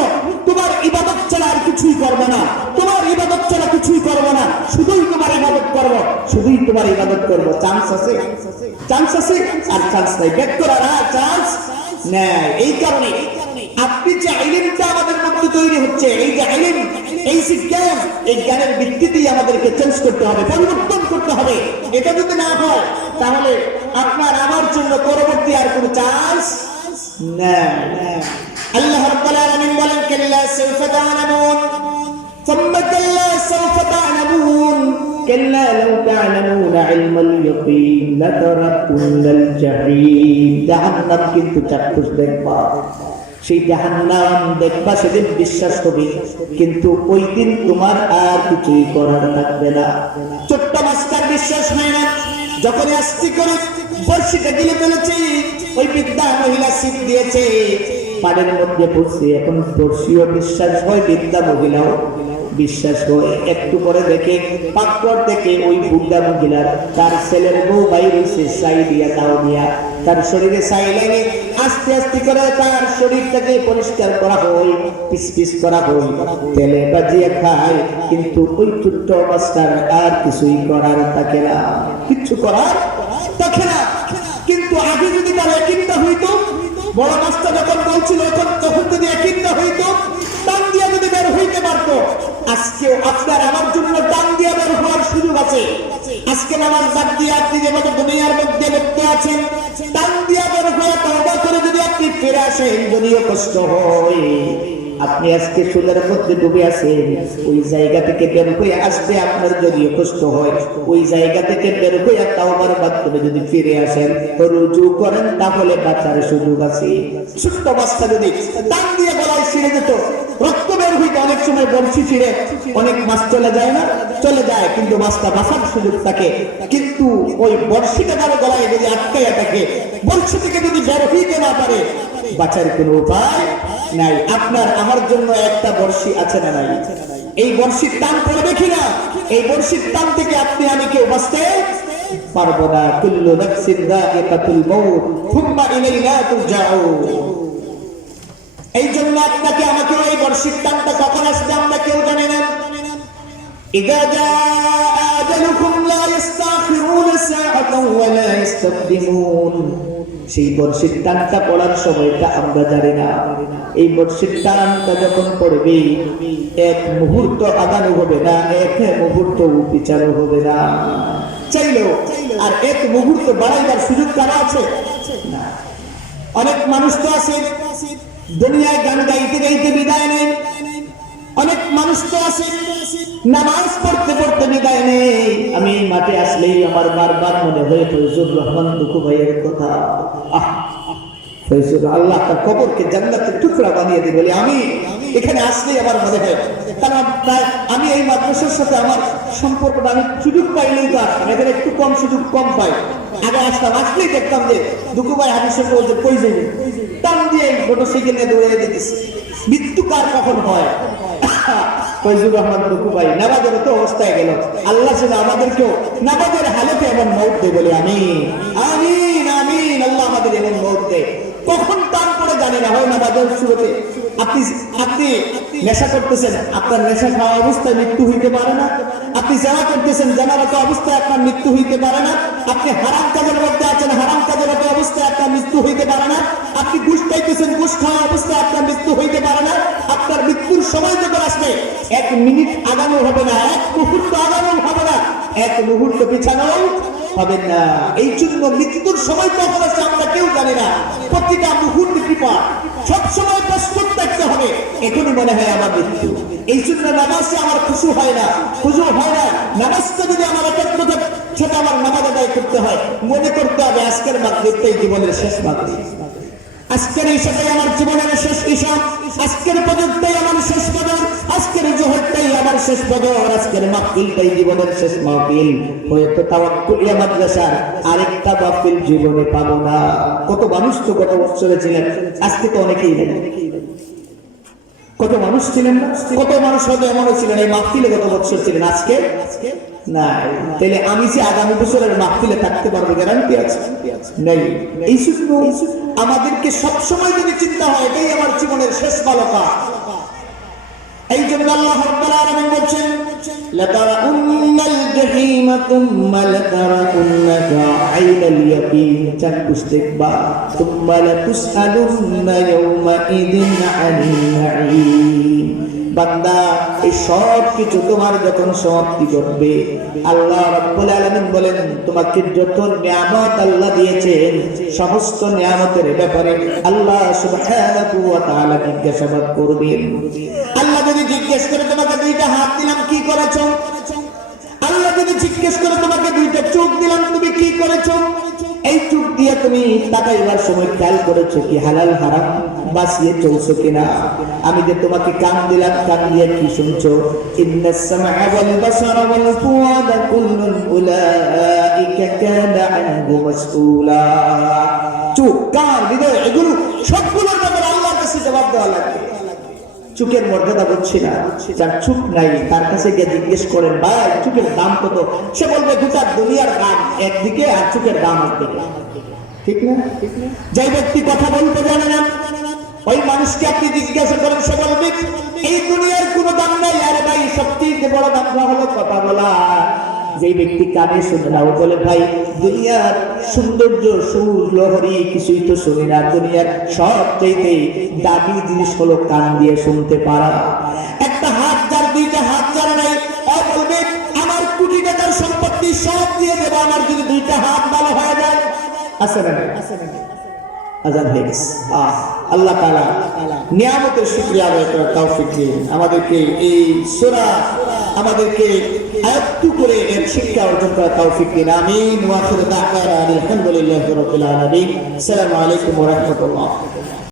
তোমার ইবাদত ছাড়া আর কিছুই করবো না, তোমার ইবাদত ছাড়া কিছুই করবো না, শুধুই তোমার ইবাদত করবো, শুধুই তোমার ইবাদত করবো। চান্স আছে, চান্স আছে আর চান্স নাই, ব্যক্তরা চান্স নেয়। এই কারণে আপনি যে ইলমটা আমাদের মধ্যে তৈরি হচ্ছে, এই যে ইলম, এই যে জ্ঞান, এই জ্ঞানের ভিত্তিতেই আমাদেরকে চেঞ্জ করতে হবে, পরিবর্তন করতে হবে। এটা যদি না হয় তাহলে আপনার আমার জন্য পরবর্তী আর কোনো চান্স নেই। আল্লাহ রাব্বুল আলামিন বলেন কাল্লা সাউফা তা'লামুন সুম্মা কাল্লা সাউফা তা'লামুন কাল্লা লাউ তা'লামুনা ইলমাল ইয়াকিন লাতারাকুনাল জাহিম। জাহান্নাম কিন্তু চাক্ষুষ দেখবা, সেই জাহান্নাম দেখবা, সেদিন বিশ্বাস হবে, কিন্তু ওই দিন তোমার আর কিছুই করার থাকবে না। ছোট্ট মাস্টার বিশ্বাস হয় না, যখন আস্তে করে বর্ষিটা গিলে ফেলেছে, ওই বৃদ্ধা মহিলা সিট দিয়েছে, পাড়ের মধ্যে পড়ছে, এখন বর্ষিও বিশ্বাস হয়, বৃদ্ধা মহিলাও বিশ্বাস হয়। একটু করে দেখে পাকড় থেকে ওই বুদ্ধা মহিলার তার ছেলের বউ বাইর হয়েছে, সাই দিয়া দাও দিয়া তার শরীরে সাই লাগে, আস্তে আস্তে করে তার শরীরটাকে পরিষ্কার করা হয়, পিস পিস করা হয়, তেলে বাজিয়ে খায়, কিন্তু ওই ছোট্ট অবস্থার আর কিছুই করার থাকে না, কিচ্ছু করার থাকে না। কিন্তু আগে যদি তারা একই হইতো, বড় মাছটা যখন বলছিল তখন যদি একই হইতো, টান দিয়া যদি বের হইতে পারতো, আজকেও আপনার আমার জন্য টান দিয়া বের হওয়ার সুযোগ আছে। আজকে নামাজ বাদ দিয়ে আপনি যেভাবে দুনিয়ার মধ্যে লিপ্ত আছেন, টান দিয়া বের হয়ে তওবা করে যদি আপনি ফিরে আসেন, যদিও কষ্ট হয়, আপনি আজকে সুদের মধ্যে ডুবে আছেন, ওই জায়গা থেকে বের হয়ে আসতে আপনার যদিও কষ্ট হয়, ওই জায়গা থেকে বের হয়ে তাওবার মাধ্যমে যদি ফিরে আসেন, রুজু করেন, তাহলে বাঁচার সুযোগ আছে। ছোট্ট মাছটা যদি টান দিয়ে গলায় ছিঁড়ে যেত, রক্ত বের হইতে অনেক সময় বড়শি ছিঁড়ে অনেক মাছ চলে যায় না, চলে যায়, কিন্তু মাছটা বাঁচার সুযোগ থাকে। কিন্তু ওই বড়শিটা তার গলায় যদি আটকাইয়া থাকে, বড়শি থেকে যদি বের হইতে না পারে, বাঁচার কোনো উপায় নাই। আপনার আমার জন্য একটা বর্ষি আছে না নাই? এই বর্ষির টান পড়ে দেখি না, এই বর্ষির টান থেকে আপনি আমি কেউ বাঁচতে পারবো না। কুল্লু নাফসিন যায়িকাতুল মাউত থুম্মা ইলাইনা তুরজাউন। এই জন্য আপনাকে আমাকে এই বর্ষির টানটা কখন আসবে আমরা কেউ জানি না। ইযা জাআ আজালুকুম লা ইস্তাখিরুনা সাআতান ওয়া লা ইস্তাকদিমুন। সেই বর্ষির টানটা পড়ার সময়টা আমরা জানি না। এই বর্ষির টানটা যখন পড়বে, এক মুহূর্ত আগানো হবে না, এক মুহূর্ত পিছানো হবে না, চাইলেও। আর এক মুহূর্ত বাড়াইবার সুযোগ কারা আছে? না। অনেক মানুষ তো আছে দুনিয়ায় গান গাইতে গাইতে বিদায় নেই, অনেক মানুষ তো আছে নামাজ পড়তে পড়তে বিদায় নেই। আমি মাঠে আসলেই আমার বারবার মনে হয় ফয়জুর রহমান দুঃখু ভাইয়ের কথা। ফয়জুর, আল্লাহ তার কবরকে জান্নাতের টুকরা বানিয়ে দিই বলে আমি এখানে আসলেই আমার মনে হয়। কারণ আমি এই মাদ্রাসার সাথে আমার সম্পর্কটা আমি সুযোগ পাইলেই তো আসতাম, এদের একটু কম সুযোগ কম পাই। আগে আসতাম, আসলেই দেখতাম যে দুঃখু ভাই হাদিসের বলছে কই যাবে, টান দিয়ে মোটরসাইকেল নিয়ে দৌড়ে দিতেছে। মৃত্যু কার কখন হয়? ফয়জুর রহমান দুঃখু ভাই নামাজের তো অবস্থায় গেল, আল্লাহ যেন আমাদেরকেও নামাজের হালতে এমন মৌত দেয় বলে আমিন আমিন আমিন। আল্লাহ আমাদের এমন মৌত দেয়, কখন টান পড়ে জানি না, হয় নামাজের শুরুতে। আপনি নেশা করতেছেন, আপনার নেশা খাওয়া অবস্থায় মৃত্যু হইতে পারে না। আপনি জানা করতেছেন, জানারত অবস্থায় আপনার মৃত্যু হইতে পারে না। আপনি হারাম কাজের মধ্যে আছেন, হারাম কাজের অবস্থায় আপনার মৃত্যু হইতে পারে না। আপনি ঘুষ খাইতেছেন, ঘুষ খাওয়া অবস্থায় আপনার মৃত্যু হইতে পারে না। আপনার মৃত্যুর সময় যখন আসবে, এক মিনিট আগানো হবে না, এক মুহূর্ত আগানো হবে না, এক মুহূর্ত পিছানো হবে না। এই জন্য মৃত্যুর সময় কখন আছে আমরা কেউ জানি না। প্রতিটা মুহূর্তে কৃপা, সবসময় প্রস্তুত থাকতে হবে, এখনই মনে হয় আমার মৃত্যু। এই জন্য নামাজে আমার খুশু হয় না, খুশু হয় না। নামাজটা যদি আমার একাত্মতা সেটা আমার নামাজ আদায় করতে হয়, মনে করতে হবে আজকের মাগরিবটাই জীবনের শেষ মাগরিব, আজকের ঈশাটাই আমার জীবনের শেষ ঈশা, আজকের ফজরটাই আমার শেষ ফজর, আজকের জোহরটাই আমার শেষ ফজর, আজকের মাহফিলটাই জীবনের শেষ মাহফিল। হয়তো তাওয়াক্কুলিয়া মাদ্রাসার আরেকটা মাহফিল জীবনে পাবো না। কত মানুষ তো গত বছরে ছিলেন, আজকে তো অনেকেই নেই। কত মানুষ ছিলেন না, কত মানুষ হয়তো এমনও ছিলেন এই মাহফিলে গত বছর ছিলেন, আজকে নাই। তাহলে আমি যে আগামী বছরের মাহফিলে থাকতে পারবো গ্যারান্টি আছে? নেই। এই জন্য আমাদেরকে সবসময় যদি চিন্তা হয় এটাই আমার জীবনের শেষ বালকা। এই জন্য আল্লাহ রাব্বুল আলামিন বলেন, লাতারাউন্নাল জাহিমা তুম্মা লাতারাউন্নাহা আইনাল ইয়াকিন, চাক্ষুষ দেখবা, তুম্মা লাতুসআলুন্না ইয়াওমা ইদিন আনিন নাঈম। বান্দা, এই সব কিছু তোমার যখন সমাপ্তি ঘটবে, আল্লাহ রাব্বুল আলামিন বলেন তোমাকে যত নিয়ামত আল্লাহ দিয়েছেন, সমস্ত নিয়ামতের ব্যাপারে আল্লাহ সুবহানাহু ওয়া তাআলা জিজ্ঞাসাবাদ করবেন। আল্লাহ যদি জিজ্ঞেস করে তোমাকে দুইটা হাত দিলাম কি করেছো, আল্লাহ যদি জিজ্ঞেস করে তোমাকে দুইটা চোখ দিলাম তুমি কি করেছো, এই চোখ দিয়ে তুমি তাকাইবার সময় খেয়াল করেছো কি হালাল হারাম বাঁচিয়ে চলছো কিনা? আমি যে তোমাকে কান দিলাম, কান দিয়ে কি শুনছো? ইন্নাস সামআ ওয়াল বাসারা ওয়াল ফুআদা কুল্লুন উলাইকা কানা আনহু মাসউলা। চোখ, কান, হৃদয়, এগুলো সবগুলোর ব্যাপারে আল্লাহর কাছে জবাব দেওয়া লাগবে। চোখের মর্যাদা বুঝছি না, যার চোখ নাই তার কাছে গিয়ে জিজ্ঞেস করেন ভাই চোখের দাম কত, সে বলবে গোটা দুনিয়ার দাম একদিকে আর চোখের দাম একদিকে। ঠিক না? যে ব্যক্তি কথা বলতে জানে না ওই মানুষকে আপনি জিজ্ঞাসা করেন, সে বলবে এই দুনিয়ার কোনো দাম নাই। আরে ভাই, সবচেয়ে বড় দাম হলো কথা বলা। যে ব্যক্তি কানে শুনে না ও বলে ভাই দুনিয়ার সৌন্দর্য সুর লহরী কিছুই তো শুনি না, দুনিয়ার সবচাইতে দামি জিনিস হলো কান দিয়ে শুনতে পারা। একটা হাত যার, দুইটা হাত যার নাই, বলবে আমার কোটি টাকার সম্পত্তি সব দিয়ে দেবো আমার যদি দুইটা হাত ভালো হয়ে যায়। আছে না? আজান হয়ে গেছে। আল্লাহ তাআলা নিয়ামতের শুকরিয়া আদায় করার তৌফিক দিন আমাদেরকে, এই সূরা আমাদেরকে আয়ত্ত করে এর শিক্ষা অর্জন করার তৌফিক দিন। আমিন। ওয়া আখিরু দাওয়ানা আলহামদুলিল্লাহি রাব্বিল আলামিন। আসসালামু আলাইকুম ওয়া রাহমাতুল্লাহ।